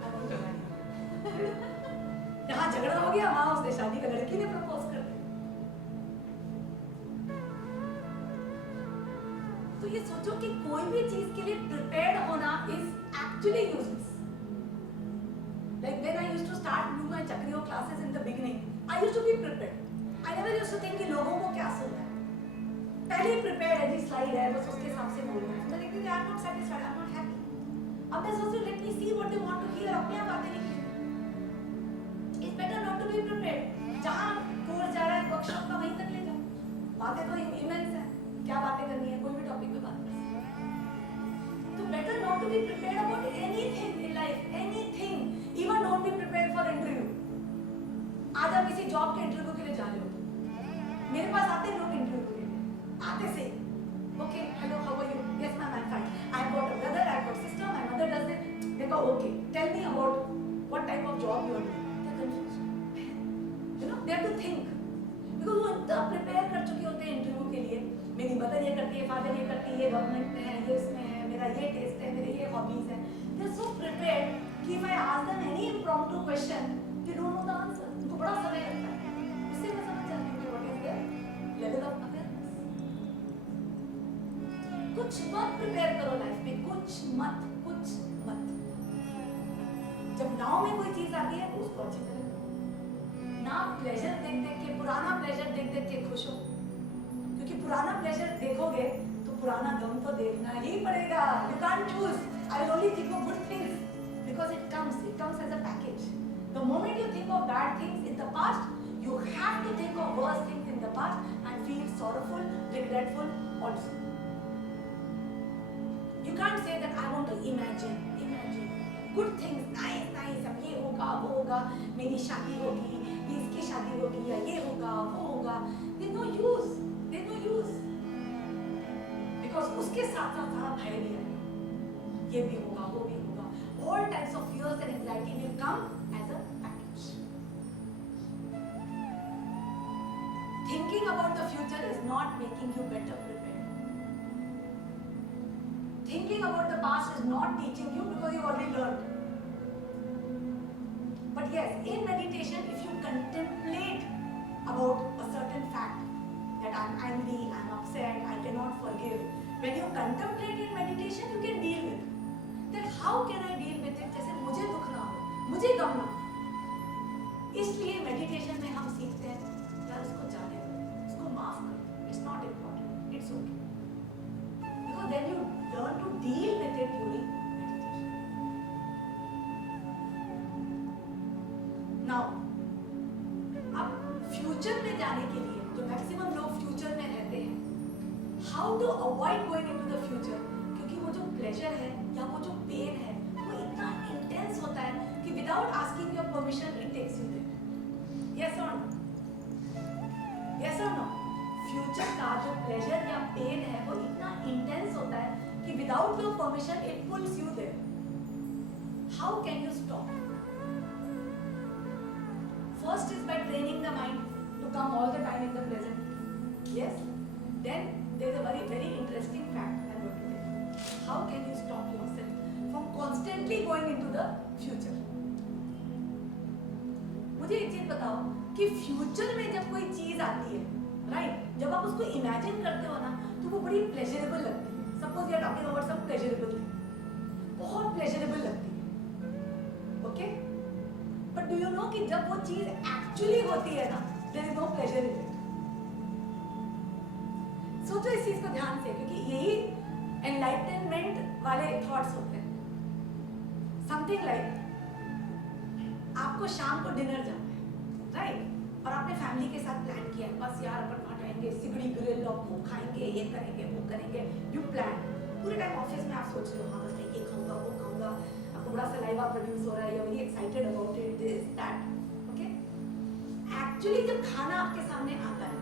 I want to marry you. यहाँ झगड़ा हो गया, वहाँ उसने शादी का लड़की ने प्रपोज कर दिया. ये सोचो कि कोई भी चीज के लिए प्रिपेयर्ड होना is actually useless. Like when I used to start do my Chakriyo classes in the beginning, I used to be prepared. I never used to think कि लोगों को क्या सुनना है. पहले ही prepared है जी स्लाइड है बस उसके हिसाब से बोलना है. मैं देखती थी I'm not satisfied, I'm not happy. अब मैं सोचती हूँ let me see what they want to hear. अपने आप बातें निकलेंगी. It's better not to be prepared. जहाँ कोर्स जा रहा है वर्कशॉप का वहीं तक ले जाओ. बातें तो इमेंस है. क्या बातें करनी है कोई भी टॉपिक पे बात कर सकते हैं. तो better not to be prepared about anything in life, anything. Even don't be prepared for interview. आज आप किसी जॉब के इंटरव्यू के लिए जा रहे हो. मेरे पास आते हैं लोग इंटरव्यू के लिए. आते से okay hello how are you yes ma'am I'm fine I've got a brother I've got sister my mother does it they go okay tell me about what type of job you are doing they're confused you know they have to think because वो इतना prepare कर चुके होते हैं interview के लिए. मेरी mother ये करती है फादर ये करती है गवर्नमेंट में है ये इसमें है मेरा ये टेस्ट है मेरे ये हॉबीज है. they are so prepared कि if I ask them any impromptu question they don't know the answer. उनको बड़ा समय लगता है. इससे मैं समझ जाती हूँ कि what is their level of awareness. कुछ मत प्रिपेयर करो लाइफ में. कुछ मत. जब नाव में कोई चीज आती है तो उसको अच्छी तरह ना प्लेजर देख के पुराना प्लेजर देख के खुश हो. क्योंकि पुराना प्लेजर देखोगे तो पुराना गम तो देखना ही पड़ेगा. You can't choose. I will only think of good things because it comes as a package. The moment you think of bad things in the past, you have to think of worse things in the past and feel sorrowful, regretful also. You can't say that I want to imagine good things, nice. अब ये होगा वो होगा मेरी शादी होगी इसकी शादी होगी या ये होगा वो होगा. There's no use because उसके साथ सारा भय भी है. ये भी होगा वो भी होगा. All types of fears and anxiety will come as a package. Thinking about the future is not making you better prepared. Thinking about the past is not teaching you because you already learned. But yes, in meditation, if you contemplate about a certain fact that I'm angry, I'm upset, I cannot forgive, when you contemplate in meditation, you can deal with it. Then how can I deal with it? जैसे मुझे दुख ना हो, मुझे गम ना हो. इसलिए meditation में हम सीखते हैं यार उसको जाने दो, उसको माफ करो. It's not important. It's okay. Because then you learn to deal with it during meditation. Now, अब फ्यूचर में जाने के लिए जो मैक्सिमम लोग फ्यूचर में रहते हैं, how to avoid going into the future? क्योंकि वो जो प्लेजर है या वो जो पेन है वो इतना इंटेंस होता है कि without asking your permission it takes you there. Yes और नो? फ्यूचर का जो प्लेजर या पेन है वो इतना इंटेंस होता है कि without your permission it pulls you there. How can you stop? First is by training the mind to come all the time in the present. Yes. Then there is a very interesting fact I'm going to tell you. How can you stop yourself from constantly going into the future? मुझे एक चीज बताओ कि future में जब कोई चीज आती है, राइट? जब आप उसको इमेजिन करते हो ना, तो वो बड़ी प्लेजरेबल लगती है. Suppose you are talking about some pleasurable thing. बहुत प्लेजरेबल लगती है. Okay? But do you know कि जब वो चीज एक्चुअली होती है ना, there is no pleasure in it. सोचो इस चीज को ध्यान से, क्योंकि यही एनलाइटनमेंट वाले थॉट्स होते हैं. समथिंग लाइक आपको शाम को डिनर जाना है, राइट? और आपने फैमिली के साथ प्लान किया है, बस यार अपन वहाँ जाएंगे, सिगड़ी ग्रिल और वो खाएंगे, ये करेंगे वो करेंगे. यू प्लान पूरे टाइम ऑफिस में आप सोच रहे हो हाँ बस ये खाऊंगा वो खाऊंगा. बड़ा सलाइवा प्रोड्यूस हो रहा है, you are very excited about it, this that. Okay, actually जब खाना आपके सामने आता है,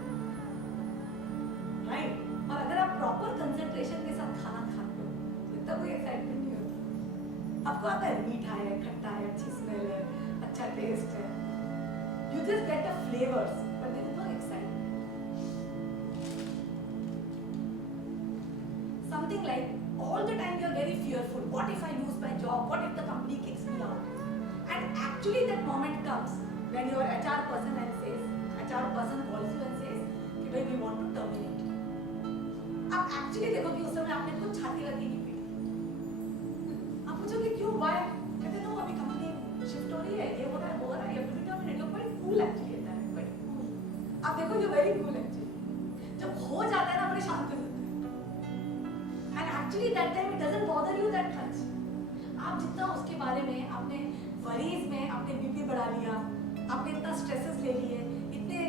राइट, और अगर आप प्रॉपर कंसंट्रेशन के साथ खाना खाते हो तो इतना कोई एक्साइटमेंट नहीं होता. आपको आता है मीठा है, खट्टा है, अच्छी स्मेल है, अच्छा टेस्ट है. You just get the flavours but there is no excitement. Something like all the time you are very fearful. What if I lose my job? What if the company kicks me out? And actually that moment comes when your HR person calls you and says कि भाई we want to terminate. आप actually देखो कि उस समय आपने कुछ छाती वाती नहीं पीटी। आप पूछोगे क्यों, व्हाई? कहते नो, अभी कंपनी शिफ्ट हो रही है, ये हो रहा है, वो हो रहा है, you have to determine it. You're quite cool actually at that time, quite cool. आप देखो you're very cool actually. जब हो जाता है ना बड़े शांत हो जाते हैं। And actually that time it doesn't bother you that much. आप जितना उसके बारे में अपने वरीज में आपने बीपी बढ़ा लिया, आपने इतना स्ट्रेसेस ले लिए, इतने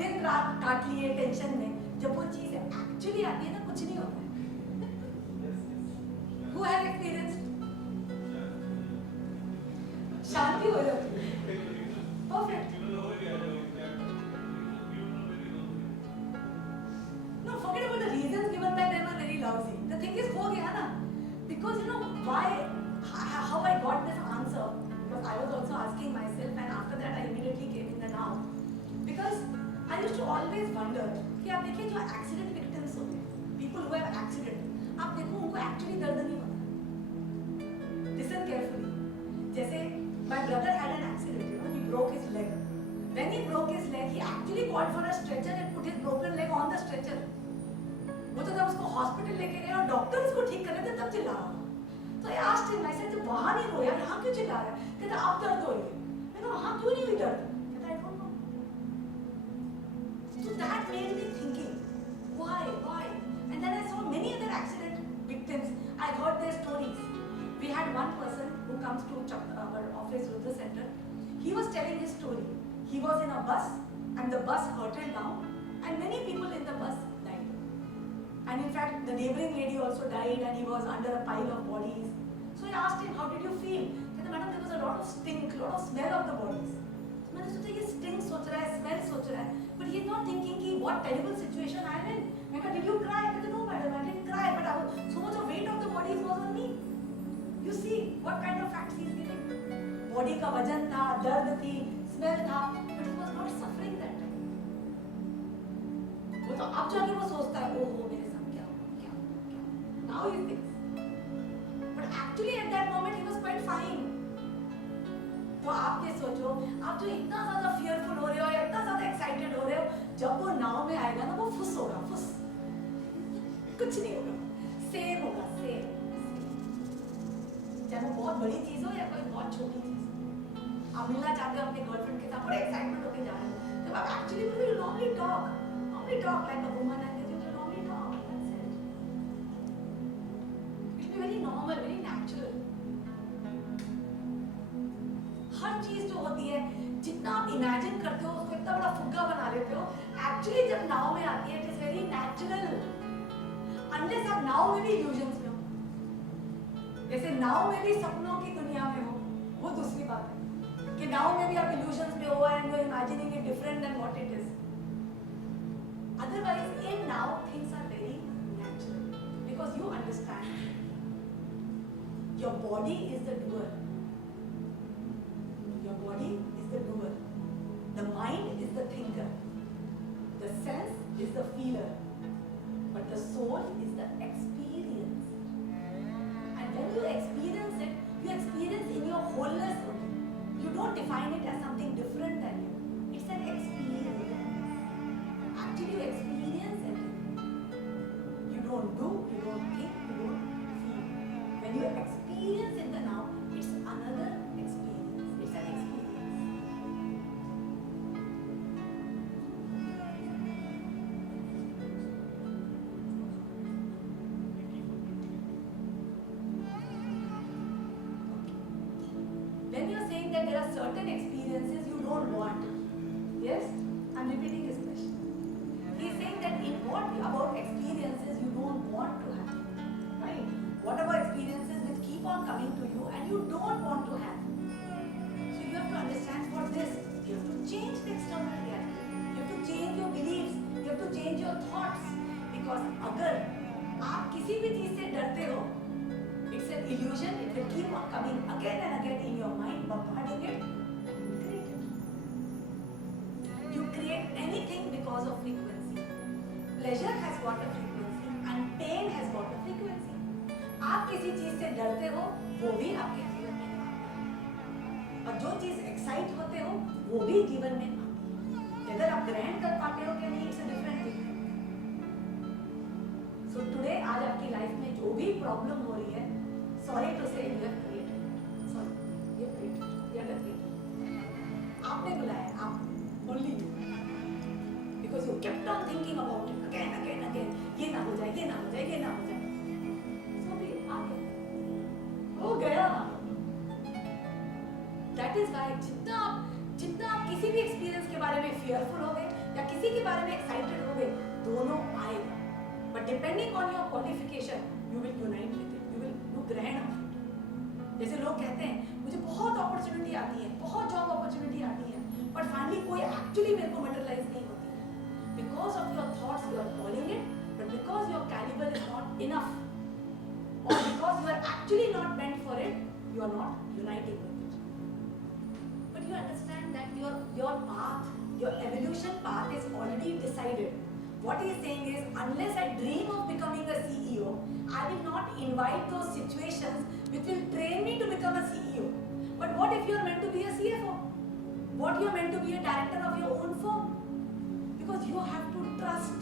दिन रात काट लिए टेंशन में, जब वो चीज एक्चुअली आती है ना कुछ नहीं होता है। Who has experienced? शांति हो जाती है। Perfect. No, forget about the reasons given by them are very lousy. The thing is हो गया ना, because you know why, how I got this answer, because I was also asking myself, and after that I immediately came in the now, because I used to always wonder कि आप देखिए जो accident victims होते हैं, people who have accident, आप देखो उनको actually दर्द नहीं होता। Listen carefully. जैसे my brother had an accident, you know, he broke his leg. When he broke his leg, he actually called for a stretcher and put his broken leg on the stretcher. वो तो जब उसको hospital लेके गए और doctor उसको ठीक कर रहे थे तब चिल्ला रहा था। तो I asked him, I said, जब वहाँ नहीं रोया, यहाँ क्यों चिल्ला रहा है? कहता अब दर्द हो रही है। मैंने कहा वहाँ क्यों नहीं हुई दर्द? कहता I don't know. So that made me thinking, why? And then I saw many other accident victims. I heard their stories. We had one person who comes to our office, Rudra Center. He was telling his story. He was in a bus and the bus hurtled down and many people in the bus died. And in fact, the neighboring lady also died and he was under a pile of bodies. So I asked him, how did you feel? He said, madam, there was a lot of stink, a lot of smell of the bodies. So मैंने सोचा ये stink सोच रहा है, smell सोच रहा है, but he is not thinking कि what terrible situation I am in. मैंने कहा, did you cry? He said, no madam, I didn't cry, but so much of weight of the bodies was on me. You see what kind of facts he is giving. Body का वजन था, दर्द थी, smell था, but he was not suffering that time. वो तो अब जाके वो सोचता है, ओहो मेरे साथ क्या हुआ. Now he thinks. But actually at that moment he was quite fine. तो आप ये सोचो, आप जो इतना ज़्यादा fearful हो रहे हो या इतना ज़्यादा excited हो रहे हो, जब वो नाव में आएगा ना वो फुस होगा, फुस. कुछ नहीं होगा, सेम होगा, सेम. चाहे वो बहुत बड़ी चीज हो या कोई बहुत छोटी चीज। आप मिलना चाहते हो अपने गर्लफ्रेंड के साथ, बड़े एक्साइटमेंट होके जा रहे हो, जब आप actually will normally talk like a woman and you will normally talk, that's it. It be very normal, very natural. हर चीज जो होती है, जितना आप इमेजिन करते हो उसको इतना बड़ा फुग्गा बना लेते हो, एक्चुअली जब नाव में आती है it is very natural, unless आप नाव में भी इल्यूजन्स में हो। जैसे नाव में भी सपनों की दुनिया में हो, वो दूसरी बात है कि नाव में भी आप इल्यूजन्स में हो and you are imagining it different than what it is. Otherwise in now things are very natural because you understand your body is the doer, your body is the doer, the mind is the thinker, the sense is the feeler, but the soul is the experience. And when you experience it, you experience in your wholeness only. You don't define it as something different than you. It's an experience. Actually, you experience it. You don't do, you don't think, you don't feel. When you experience in the now, it's another experience. It's an experience. When you're saying that there are certain experiences you don't want, yes, I'm repeating this question. He's saying that in what about experiences you don't want to have, right? What about experiences which keep on coming to you and you don't want to have? So you have to understand for this, you have to change the external reality. You have to change your beliefs. You have to change your thoughts. Because अगर आप किसी भी चीज से डरते हो, it's an illusion. It will keep on coming again and again in your mind, bombarding it. Create it. You create anything because of frequency. Pleasure has got a frequency and pain has got a frequency. आप किसी चीज से डरते हो, वो भी आपके जीवन में आता है। और जो चीज एक्साइट होते हो, वो भी जीवन में आती है। अगर आप ग्रहण कर पाते हो कि नहीं, it's a different thing. So today आज आपकी लाइफ में जो भी प्रॉब्लम हो रही है, sorry to say you have created. Sorry, you have created. You are the creator. आपने बुलाया, आप only you. Because you kept on thinking about it again, again, again. ये ना हो जाए, ये ना हो जाए, ये ना हो जाए. So भी आ गया, हो गया. That is why जितना आप किसी भी एक्सपीरियंस के बारे में fearful हो गए या किसी के बारे में excited हो गए, दोनों आएगा. But depending on your qualification, you will unite with it. You will ग्रहण of it. जैसे लोग कहते हैं मुझे बहुत अपॉर्चुनिटी आती है, बहुत जॉब अपॉर्चुनिटी आती है, but finally कोई एक्चुअली मेरे को मटेरियलाइज नहीं होती है. Because of your thoughts you are calling it, but because your caliber is not enough, or because you are actually not meant for it, you are not uniting with it. But you understand that your path, your evolution path is already decided. What he is saying is, unless I dream of becoming a CEO, I will not invite those situations which will train me to become a CEO. But what if you are meant to be a CFO? What you are meant to be a director of your own firm? Because you have to trust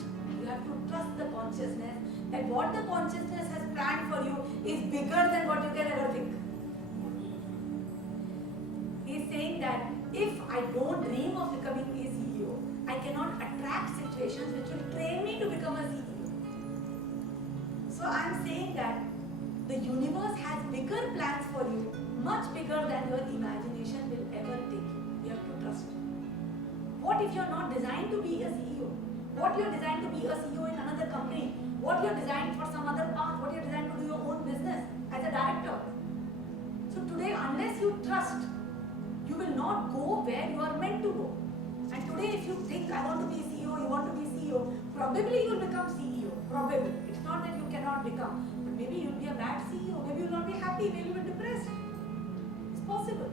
the consciousness that what the consciousness has planned for you is bigger than what you can ever think. He is saying that if I don't dream of becoming a CEO, I cannot attract situations which will train me to become a CEO. So I am saying that the universe has bigger plans for you, much bigger than your imagination will ever take you. You have to trust. What if you are not designed to be a CEO? What you are designed to be a CEO in another company? What you are designed for some other path? What you are designed to do your own business as a director? So today, unless you trust, you will not go where you are meant to go. And today, if you think I want to be CEO, you want to be CEO, probably you will become CEO. Probably. It's not that you cannot become, but maybe you will be a bad CEO. Maybe you will not be happy. Maybe you will be depressed. It's possible.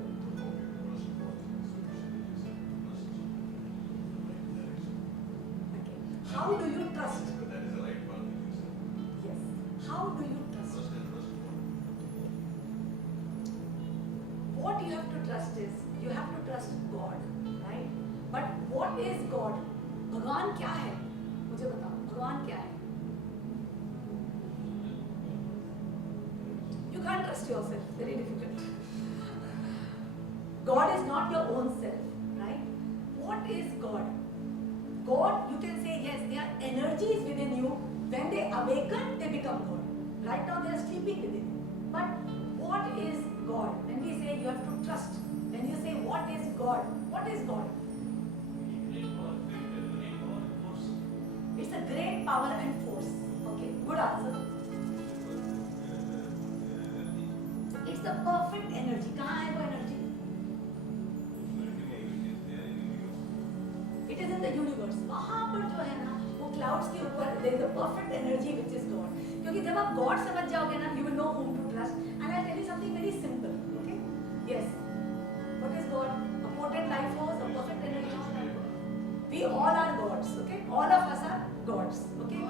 Okay. How do you trust? That is the right path. Yes. How do you trust? What you have to trust is, you have to trust God, right? But what is God? भगवान क्या है? मुझे बताओ, भगवान क्या है? You can't trust yourself. Very difficult. God is not your own self, right? What is God? God, you can say yes, there are energies within you. When they awaken, they become God. Right now, they are sleeping within you. But what is God? When we say you have to trust, when you say what is God? What is God? It's a great power and force. Okay, good answer. It's the perfect energy. कहाँ है वो energy? It is in the universe. वहाँ पर जो है ना, वो clouds के ऊपर there is a perfect energy which is God. क्योंकि जब आप God समझ जाओगे ना, you will know whom to trust. And I'll tell you something very simple. Okay? Yes. What is God? A potent life force, a perfect energy. We all are gods. Okay? All of us are gods. Okay?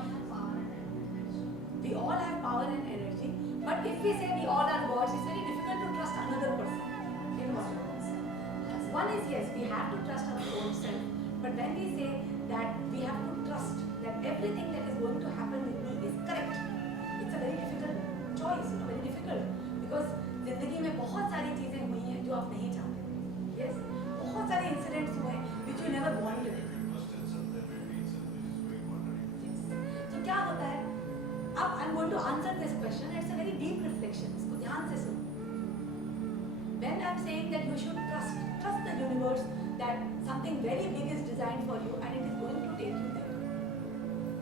We all have power and energy. But if we say we all are gods, it's very difficult to trust another person. In what sense? One is yes, we have to trust our own self. But when we say that we have to trust that everything that is going to happen with me is correct, it's a very difficult choice, very difficult. Because जिंदगी में बहुत सारी चीजें हुई हैं जो आप नहीं चाहते थे. Yes, बहुत सारे incidents हुए which you never wanted. Yes. So क्या होता है? अब I'm going to answer this question. It's a very deep reflection. इसको ध्यान से सुनो. When I'm saying that you should trust the universe that something very big is designed for you and it is going to take you there.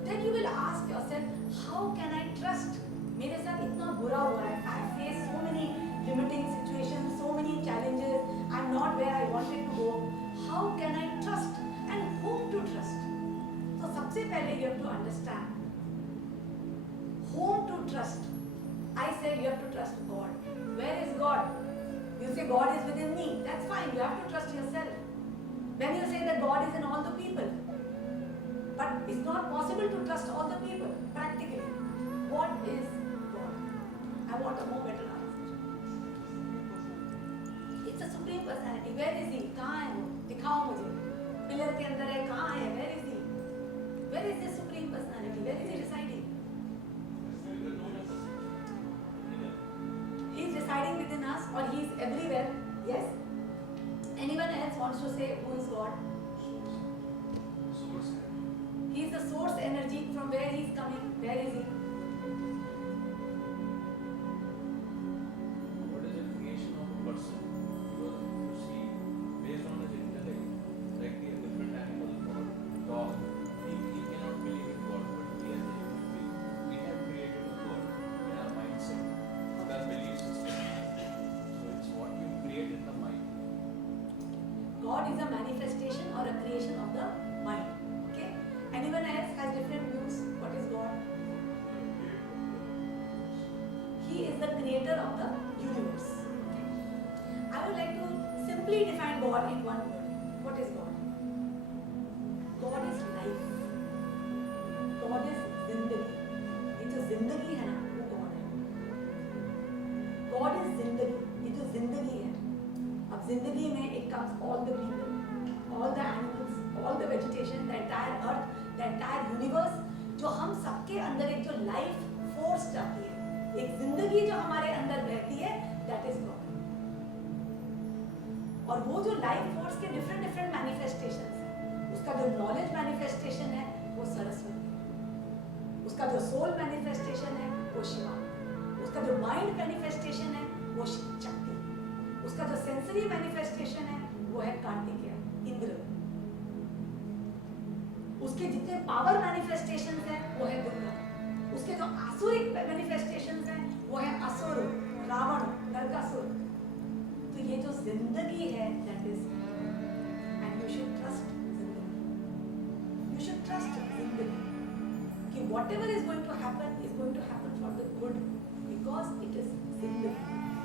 Then you will ask yourself, how can I trust? मेरे साथ इतना बुरा हुआ है. I have faced so many limiting situations, so many challenges. I'm not where I wanted to go. How can I trust? And whom to trust? So सबसे पहले you have to understand whom to trust. I said you have to trust God. Where is God? You say God is within me. That's fine. You have to trust yourself. When you say that God is in all the people, but it's not possible to trust all the people practically. What is God? I want a more better answer. It's a supreme personality. Where is he? कहाँ है वो? दिखाओ मुझे. Pillar के अंदर है. कहाँ है? Where is he? Where is this supreme personality? Where is he residing? or he is everywhere. Yes? Anyone else wants to say who is God? Source. He is the source energy. From where he is coming? Where is he? What is the creation of a person? Because if you see, based on his intellect, like the different animals or dog, he cannot believe in God, but we as a human being, we have created a God in our mindset, with our belief system. So it's what you create in the mind. God is a manifestation or a creation of the mind. Okay? Anyone else has different views? What is God? He is the creator of the universe. Okay? I would like to simply define God in one word. What is God? God is life. God is जिंदगी. ये जो जिंदगी है ना, वो God है. God is जिंदगी. ये जो जिंदगी है. अब जिंदगी में it comes all the people, all the animals, all the vegetation, the entire earth, the entire universe. जो हम सबके अंदर एक जो life force जाती है, एक जिंदगी जो हमारे अंदर रहती है, that is God. और वो जो life force के different different manifestations हैं, उसका जो knowledge manifestation है, वो सरस्वती, उसका जो soul manifestation है, वो शिवा, उसका जो mind manifestation है, वो शक्ति, उसका जो सेंसरी मैनिफेस्टेशन है वो है कार्तिकेय, इंद्र, उसके जितने पावर मैनिफेस्टेशंस हैं वो है दुर्गा, उसके जो आसुरिक मैनिफेस्टेशंस हैं वो है असुर, रावण, नरकासुर. तो ये जो जिंदगी है that is, and you should trust जिंदगी, यू शुड ट्रस्ट जिंदगी कि whatever is going to happen for the good because it is जिंदगी.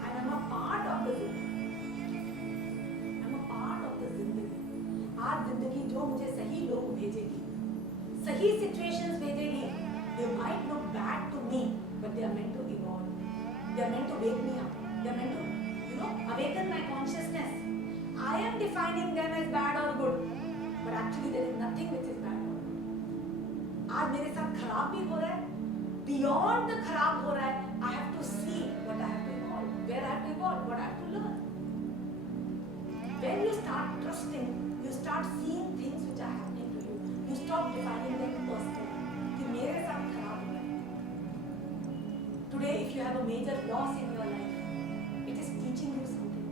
And I'm a part of the जिंदगी. I'm a part of the जिंदगी. आज जिंदगी जो मुझे सही लोग भेजेगी, सही situations भेजेगी, they might look bad to me, but they are meant to evolve. They are meant to wake me up. They are meant to, awaken my consciousness. I am defining them as bad or good, but actually there is nothing which is bad or good. आज मेरे साथ खराब भी हो रहा है, beyond the खराब हो रहा है. I have to see what I have to evolve, where I have to evolve, what I have to learn. When you start trusting, you start seeing things which are happening to you. You stop defining them personally. कि मेरे साथ खराब हो रहा है. Today, if you have a major loss in your life, it is teaching you something.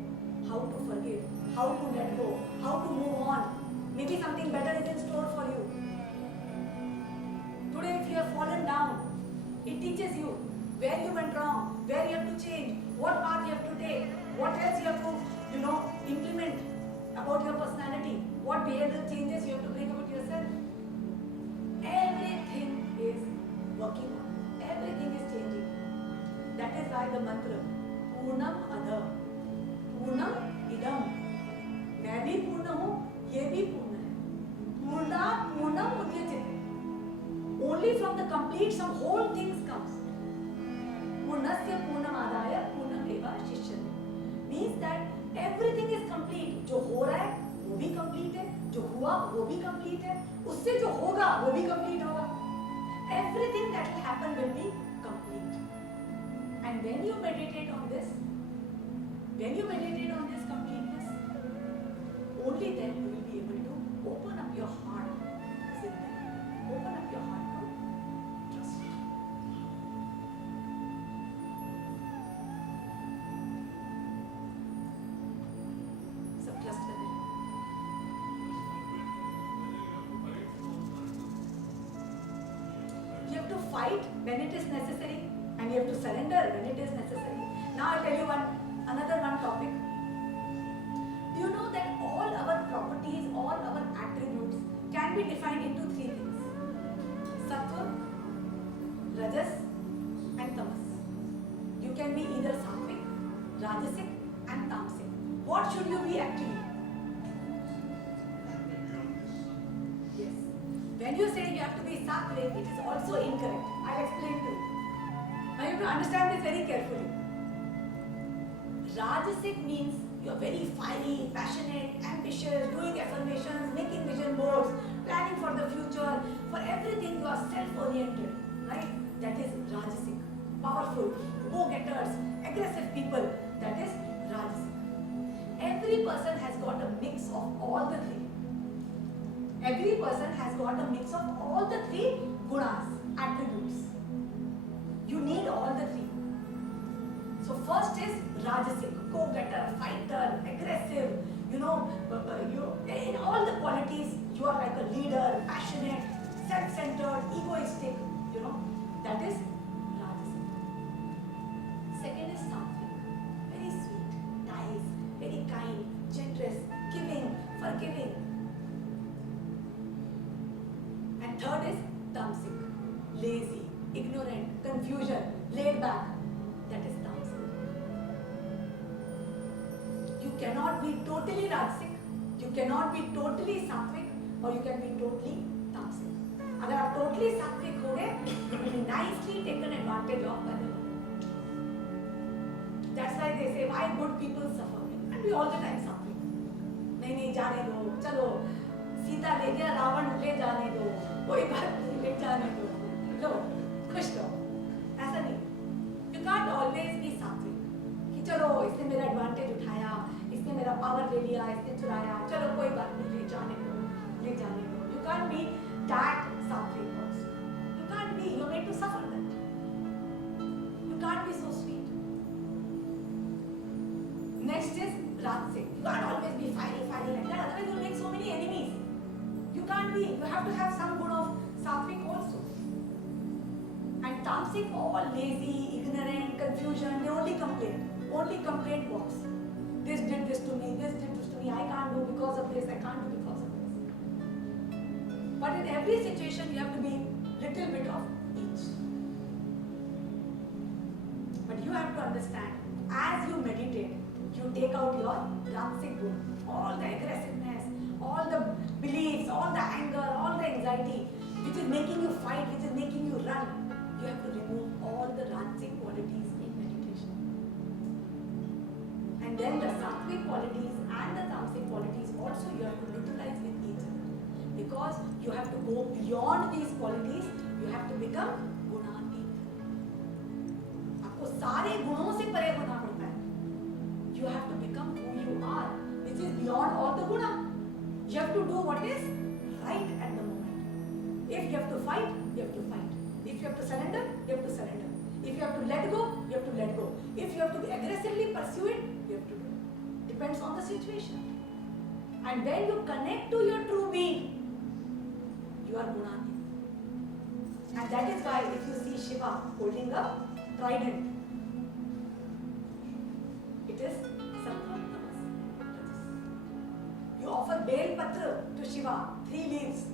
How to forgive, how to let go, how to move on. Maybe something better is in store for you. Today, if you have fallen down, it teaches you where you went wrong, where you have to change, what path you have to take, what else you have to, implement about your personality, what behavioral changes you have to bring about yourself. Everything is working on. Everything is changing. That is why the mantra, Purnam Adha, Purnam Idam. मैं भी पूर्ण हूँ, ये भी पूर्ण है. Purna Purnam Udyachit. Only from the complete some whole things comes. Purnasya Purnamadaya Purnameva Shishyate. Means that everything is complete. जो हो रहा है वो भी complete है, जो हुआ वो भी complete है, उससे जो होगा वो भी complete होगा. Everything that will happen will be complete. And when you meditate on this completeness, only then you will be able to open up your heart, open up your heart to trust. सब trust करें. You have to fight when it is necessary, and you have to surrender when it is necessary. Now I'll tell you another topic. Do you know that all our properties, all our attributes can be defined into three things: Sattva, Rajas, and Tamas. You can be either Sattvic, Rajasic, and Tamasic. What should you be actually? Yes. When you say you have to be Sattvic, it is also incorrect. I'll explain to you. Now you have to understand this very carefully. Rajasic means you are very fiery, passionate, ambitious, doing affirmations, making vision boards, planning for the future. For everything you are self-oriented, right? That is Rajasic. Powerful, go-getters, aggressive people. That is Rajasic. Every person has got a mix of all the three. Every person has got a mix of all the three gunas, attributes. You need all the three. So first is Rajasic, go-getter, fighter, aggressive. You in all the qualities, you are like a leader, passionate, self-centered, egoistic. That is Rajasic. Second is Sattvic, very sweet, nice, very kind, generous, giving, forgiving. And third is Tamasic, lazy, ignorant, confusion, laid back. That is Tamasic. You cannot be totally Rajasic, you cannot be totally Sattvic, or you can be totally Tamasic. अगर आप totally Sattvic हो गए, you will be nicely taken advantage of by the world. That's why they say why good people suffer, and we all the time suffering. नहीं जाने दो, चलो सीता ले गया, रावण ले जाने दो, कोई बात नहीं, ले जाने दो, लो खुश रहो. ऐसा नहीं. You can't always be Sattvic. कि चलो इसने मेरा एडवांटेज उठाया, इसने मेरा पावर ले लिया, इसने चुराया, चलो कोई बात नहीं, ले जाने दो, ले जाने दो. You can't be that Sattvic also. You can't be. You're made to suffer that. You can't be so sweet. Next is Rajasic. You can't always be fiery like that. Otherwise, you'll make so many enemies. You can't be. You have to have some good of Sattvic also. And Tamasic, all lazy, ignorant, confusion. They only complain. Only complaint box. This did this to me. This did this to me. I can't do because of this. I can't do because of this. But in every situation, you have to be little bit of each. But you have to understand, as you meditate, you take out your Rajasic gun, all the aggressiveness, all the beliefs, all the anger, all the anxiety, which is making you fight, which is making you run. You have to remove all the Rajasic qualities in meditation. And then the Sattvic qualities and the Tamasic qualities also you have to neutralize with each other. Because you have to go beyond these qualities, you have to become Gunatit. आपको सारे गुणों से परे होना पड़ता है. You have to become who you are, which is beyond all the guna. You have to do what is right at the moment. If you have to fight, you have to fight. If you have to surrender, you have to surrender. If you have to let go, you have to let go. If you have to aggressively pursue it, you have to do it. Depends on the situation. And when you connect to your true being, you are Gunati. And that is why if you see Shiva holding a trident, it is Sattva, Tamas, Rajas. You offer Bel Patra to Shiva, 3 leaves.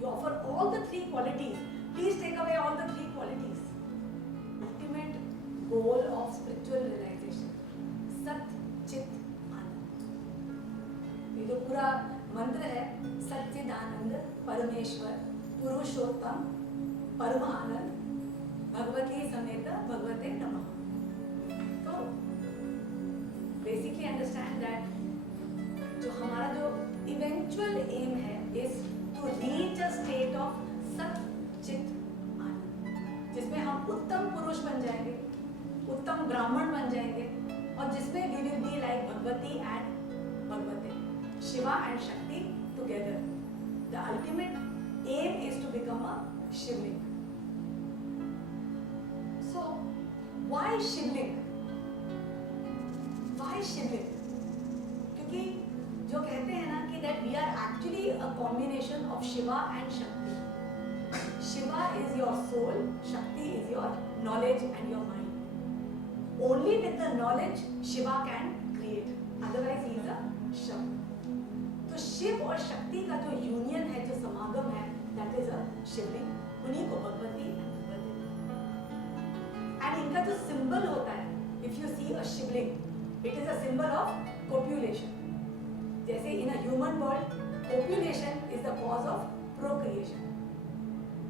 You offer all the 3 qualities. Please take away all the 3 qualities. Ultimate goal of spiritual realization. Sat, Chit, Anand. ये जो पूरा मंत्र है, सच्चिदानंद, परमेश्वर, पुरुषोत्तम, परमानंद, भगवती समेत भगवते नमः. तो basically understand that जो हमारा जो eventual aim है is to reach a state of सत चित आनंद, जिसमें हम उत्तम पुरुष बन जाएंगे, उत्तम ब्राह्मण बन जाएंगे, और जिसमें we will be like Bhagwati and भगवते, Shiva and Shakti together. The ultimate aim is to become a Shivling. So why Shivling? Why Shivling? क्योंकि जो कहते हैं ना कि that we are actually a combination of Shiva and Shakti. Shiva is your soul, Shakti is your knowledge and your mind. Only with the knowledge Shiva can create. Otherwise he is a Shav. तो शिव और शक्ति का जो union है, जो समागम है, that is a Shivling. उन्हीं को भगवती and भगवती. And इनका जो symbol होता है, if you see a Shivling, it is a symbol of copulation. जैसे in a human world, copulation is the cause of procreation.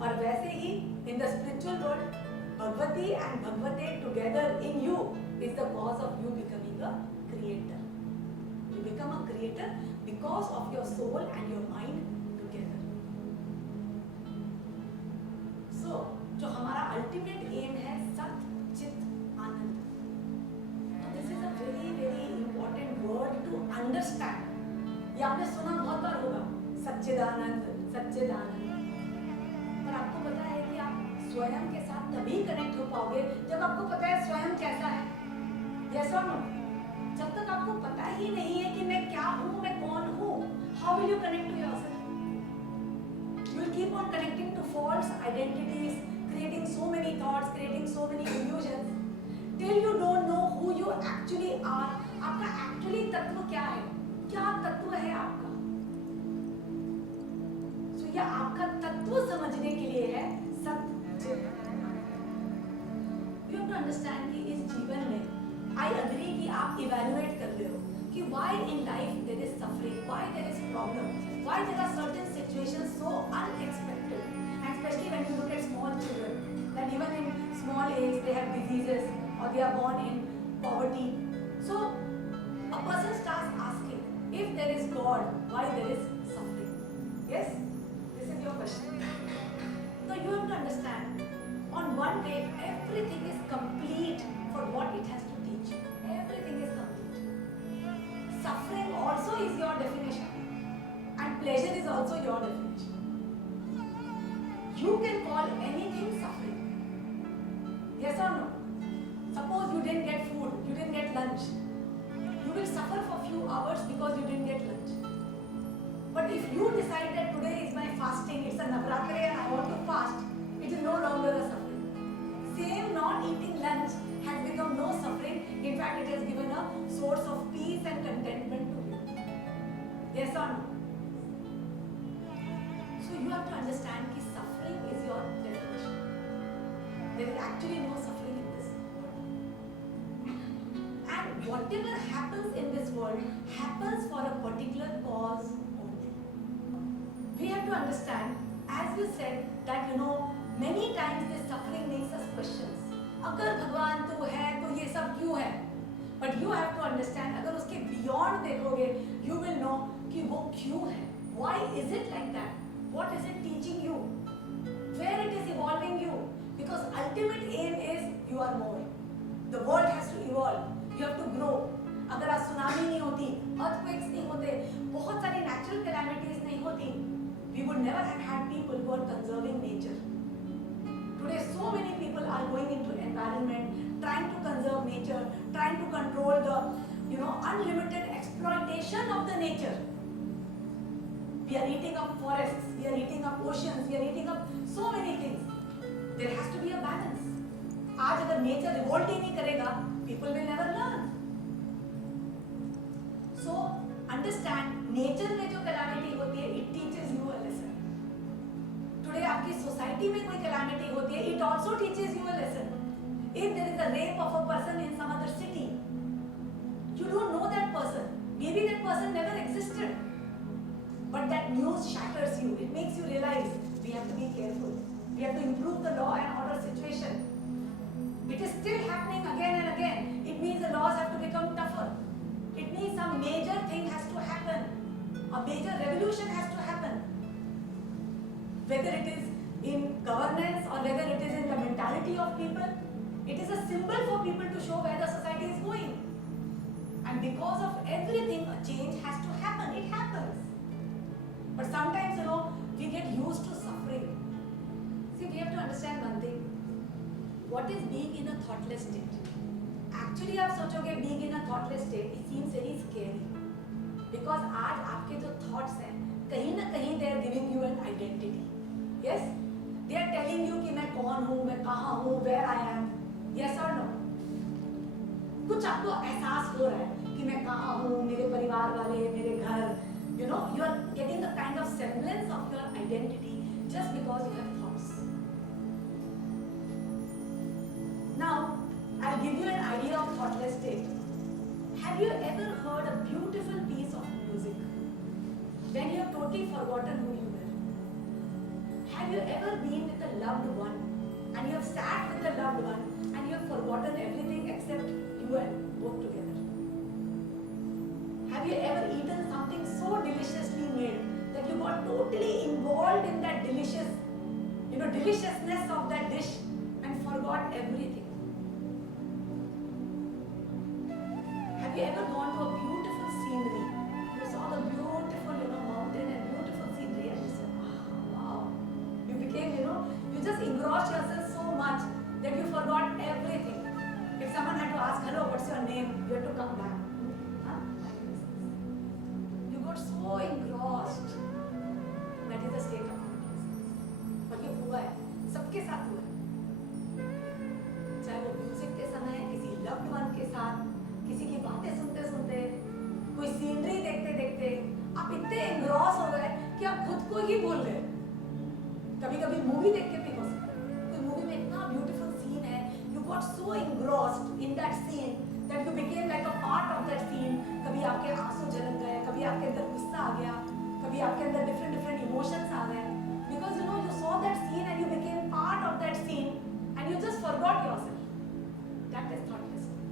और वैसे ही in the spiritual world, Bhagavati and Bhagavate together in you is the cause of you becoming a creator. You become a creator because of your soul and your mind together. So, जो हमारा ultimate aim है सत चित आनंद. This is a very understand. ये आपने सुना बहुत बार होगा, सच्चिदानंद सच्चिदानंद, पर आपको पता है कि आप स्वयं के साथ तभी कनेक्ट हो पाओगे जब आपको पता है स्वयं कैसा है. Yes or no? जब तक आपको पता ही नहीं है कि मैं क्या हूँ, मैं कौन हूँ, how will you connect to yourself? You will keep on connecting to false identities, creating so many thoughts, creating so many illusions, till you don't know who you actually are. आपका actually तत्व क्या है? क्या तत्व है आपका? So ये आपका तत्व समझने के लिए है सत्य. You have to understand कि इस जीवन में I agree कि आप evaluate कर रहे हो कि why in life there is suffering, why there is problem, why there are certain situations so unexpected, and especially when you look at small children, that even in small age they have diseases or they are born in poverty. So a person starts asking, if there is God, why there is suffering? Yes? This is your question. So you have to understand, on one way everything is complete for what it has to teach you. Everything is complete. Suffering also is your definition, and pleasure is also your definition. You can call anything suffering. Yes or no? Suppose you didn't get food, you didn't get lunch. You will suffer for few hours because you didn't get lunch. But if you decide that today is my fasting, it's a Navratri and I want to fast, it is no longer a suffering. Same not eating lunch has become no suffering. In fact, it has given a source of peace and contentment to you. Yes or no? So you have to understand that suffering is your definition. There is actually no suffering in this world. And whatever happens in this world happens for a particular cause only. We have to understand, as you said, that many times this suffering makes us questions. अगर भगवान तो है तो ये सब क्यों है? But you have to understand, अगर उसके beyond देखोगे, you will know कि वो क्यों है. Why is it like that? What is it teaching you? Where it is evolving you? Because ultimate aim is you are more. The world has to evolve. You have to grow. अगर आज tsunami नहीं होती, earthquakes नहीं होते, बहुत सारी natural calamities नहीं होती, we would never have had people who are conserving nature. Today, so many people are going into environment, trying to conserve nature, trying to control the, unlimited exploitation of the nature. We are eating up forests, we are eating up oceans, we are eating up so many things. There has to be a balance. आज अगर nature revolt ही नहीं करेगा, people will never learn. So understand, nature में जो calamity होती है, it teaches you a lesson. Today आपकी society में कोई calamity होती है, it also teaches you a lesson. If there is a rape of a person in some other city, you don't know that person. Maybe that person never existed. But that news shatters you. It makes you realize we have to be careful. We have to improve the law and order situation. It is still happening again and again. It means the laws have to become tougher. It means some major thing has to happen. A major revolution has to happen. Whether it is in governance or whether it is in the mentality of people, it is a symbol for people to show where the society is going. And because of everything, a change has to happen. It happens. But sometimes, we get used to suffering. See, we have to understand one thing. What is being in a thoughtless state? Actually, आप सोचोगे being in a thoughtless state, it seems very scary. Because आज आपके जो thoughts हैं, कहीं ना कहीं they are giving you an identity. Yes? They are telling you कि मैं कौन हूँ, मैं कहाँ हूँ, where I am. Yes or no? कुछ आपको एहसास हो रहा है कि मैं कहाँ हूँ, मेरे परिवार वाले, मेरे घर. You are getting the kind of semblance of your identity just because you have thoughts. Now, I'll give you an idea of thoughtless state. Have you ever heard a beautiful piece of music when you have totally forgotten who you were? Have you ever been with a loved one and you have sat with the loved one and you have forgotten everything except you and both together? Have you ever eaten something so deliciously made that you got totally involved in that deliciousness of that dish and forgot everything? Have you ever gone to a beautiful scenery name, you have to come back. Huh? You got so engrossed. That is the state of consciousness. और ये हुआ है, सबके साथ हुआ है. चाहे वो म्यूजिक के समय, किसी लव्ड वन के साथ, किसी की बातें सुनते सुनते, कोई सीनरी देखते देखते, आप इतने engross हो गए कि आप खुद को ही भूल गए. कभी कभी मूवी देख के भी हो सकता है. कोई मूवी में इतना ब्यूटीफुल सीन है, you got so engrossed in that scene that you became like a part of that scene. कभी आपके आंसू झलक गए, कभी आपके अंदर गुस्सा आ गया, कभी आपके अंदर different emotions आ गए, because you know you saw that scene and you became part of that scene and you just forgot yourself. That is thoughtlessness.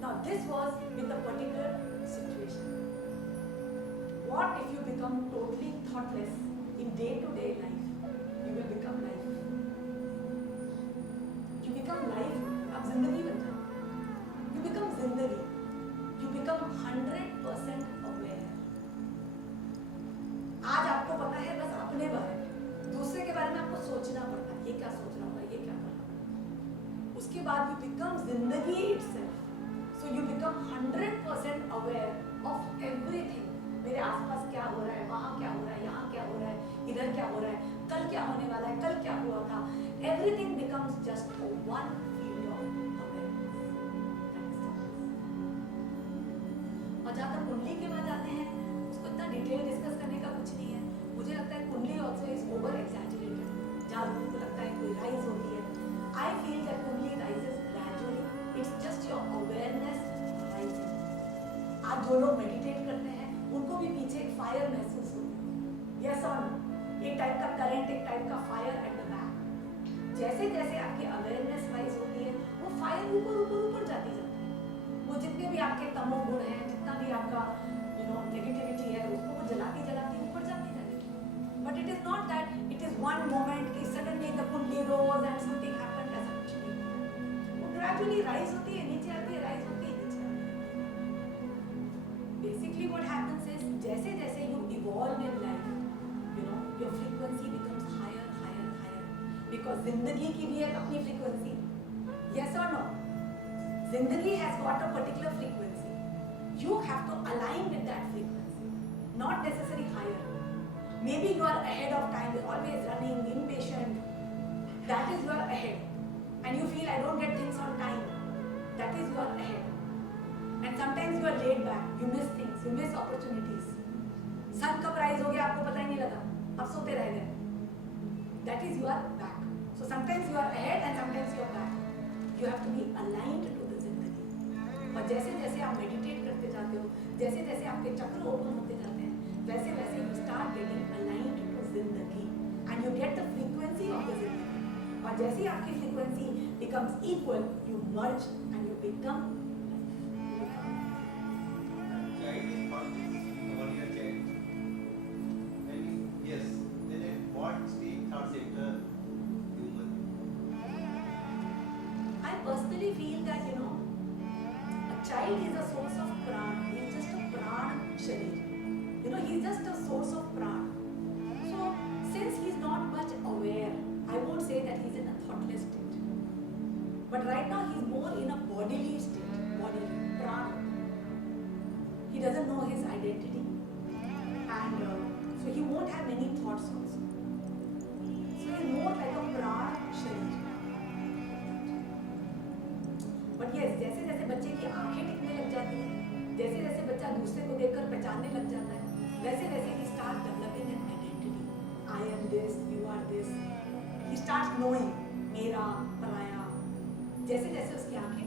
Now this was with the particular situation. What if you become totally thoughtless in day-to-day life? You will become life. You become life. आप जिंदगी बन जाओ. You become जिंदगी. You become 100% aware. आज आपको पता है बस अपने बारे में. दूसरे के बारे में आपको सोचना पड़ता है. ये क्या सोच रहा होगा, ये क्या कर रहा होगा. उसके बाद you become जिंदगी itself. So you become 100% aware of everything. मेरे आसपास क्या हो रहा है, वहाँ क्या हो रहा है, यहाँ क्या हो रहा है, इधर क्या हो रहा है, कल क्या होने वाला है, कल क्या हुआ था. Everything becomes just one field of awareness. और जहाँ तक कुंडली के बाद आते हैं, उसको इतना डिटेल डिस्कस करने का कुछ नहीं है. मुझे लगता है कुंडली also is over exaggerated. जहाँ लोगों को लगता है कोई राइज होती है. I feel that कुंडली rises gradually. It's just your awareness rising. आज जो लोग मेडिटेट करते हैं उनको भी पीछे एक फायर महसूस होती है. यस और नो? एक टाइप का करंट, एक टाइप का फायर एट द बैक. जैसे जैसे आपकी अवेयरनेस राइज होती है, वो फायर ऊपर ऊपर ऊपर जाती जाती है. वो जितने भी आपके तमोगुण हैं, जितना भी आपका नेगेटिविटी है, उसको वो जलाती जलाती ऊपर जाती जाती है. But it is not that it is one moment कि सडनली द कुंडली रोज एंड समथिंग हैपेंड. ऐसा कुछ नहीं. वो ग्रेजुअली राइज होती है, नीचे आती है, राइज होती है, नीचे आती है. Basically what happens is जैसे जैसे you evolve in life, your frequency becomes higher, higher, higher. Because जिंदगी की भी एक अपनी frequency. Yes or no? जिंदगी has got a particular frequency. You have to align with that frequency, not necessarily higher. Maybe you are ahead of time, you're always running, impatient. That is you are ahead. And you feel I don't get things on time. That is you are ahead. And sometimes you are laid back, you miss things, you miss opportunities. सन कब rise हो गया आपको पता ही नहीं लगा, आप सोते रह गए. That is you are back. So sometimes you are ahead and sometimes you are back. You have to be aligned to the जिंदगी. और जैसे जैसे आप मेडिटेट करते जाते हो, जैसे जैसे आपके चक्र ओपन होते जाते हैं, वैसे वैसे you start getting aligned to जिंदगी and you get the frequency of the जिंदगी. और जैसे ही आपकी frequency becomes equal, you merge and you become. Child is not a 1 year child. And yes, then at what stage third sector human? I personally feel that a child is a source of prana. He is just a prana sharir. He is just a source of prana. So since he is not much aware, I won't say that he is in a thoughtless state. But right now he is more in a bodily state, bodily prana. He doesn't know his identity, and so he won't have many thoughts also. So he is more like a prana sharir. But yes, जैसे जैसे बच्चे की आंखें टिकने लग जाती हैं, जैसे जैसे बच्चा दूसरे को देखकर पहचानने लग जाता है, वैसे वैसे he starts developing an identity. I am this, you are this. He starts knowing मेरा, पराया. जैसे जैसे उसकी आंखें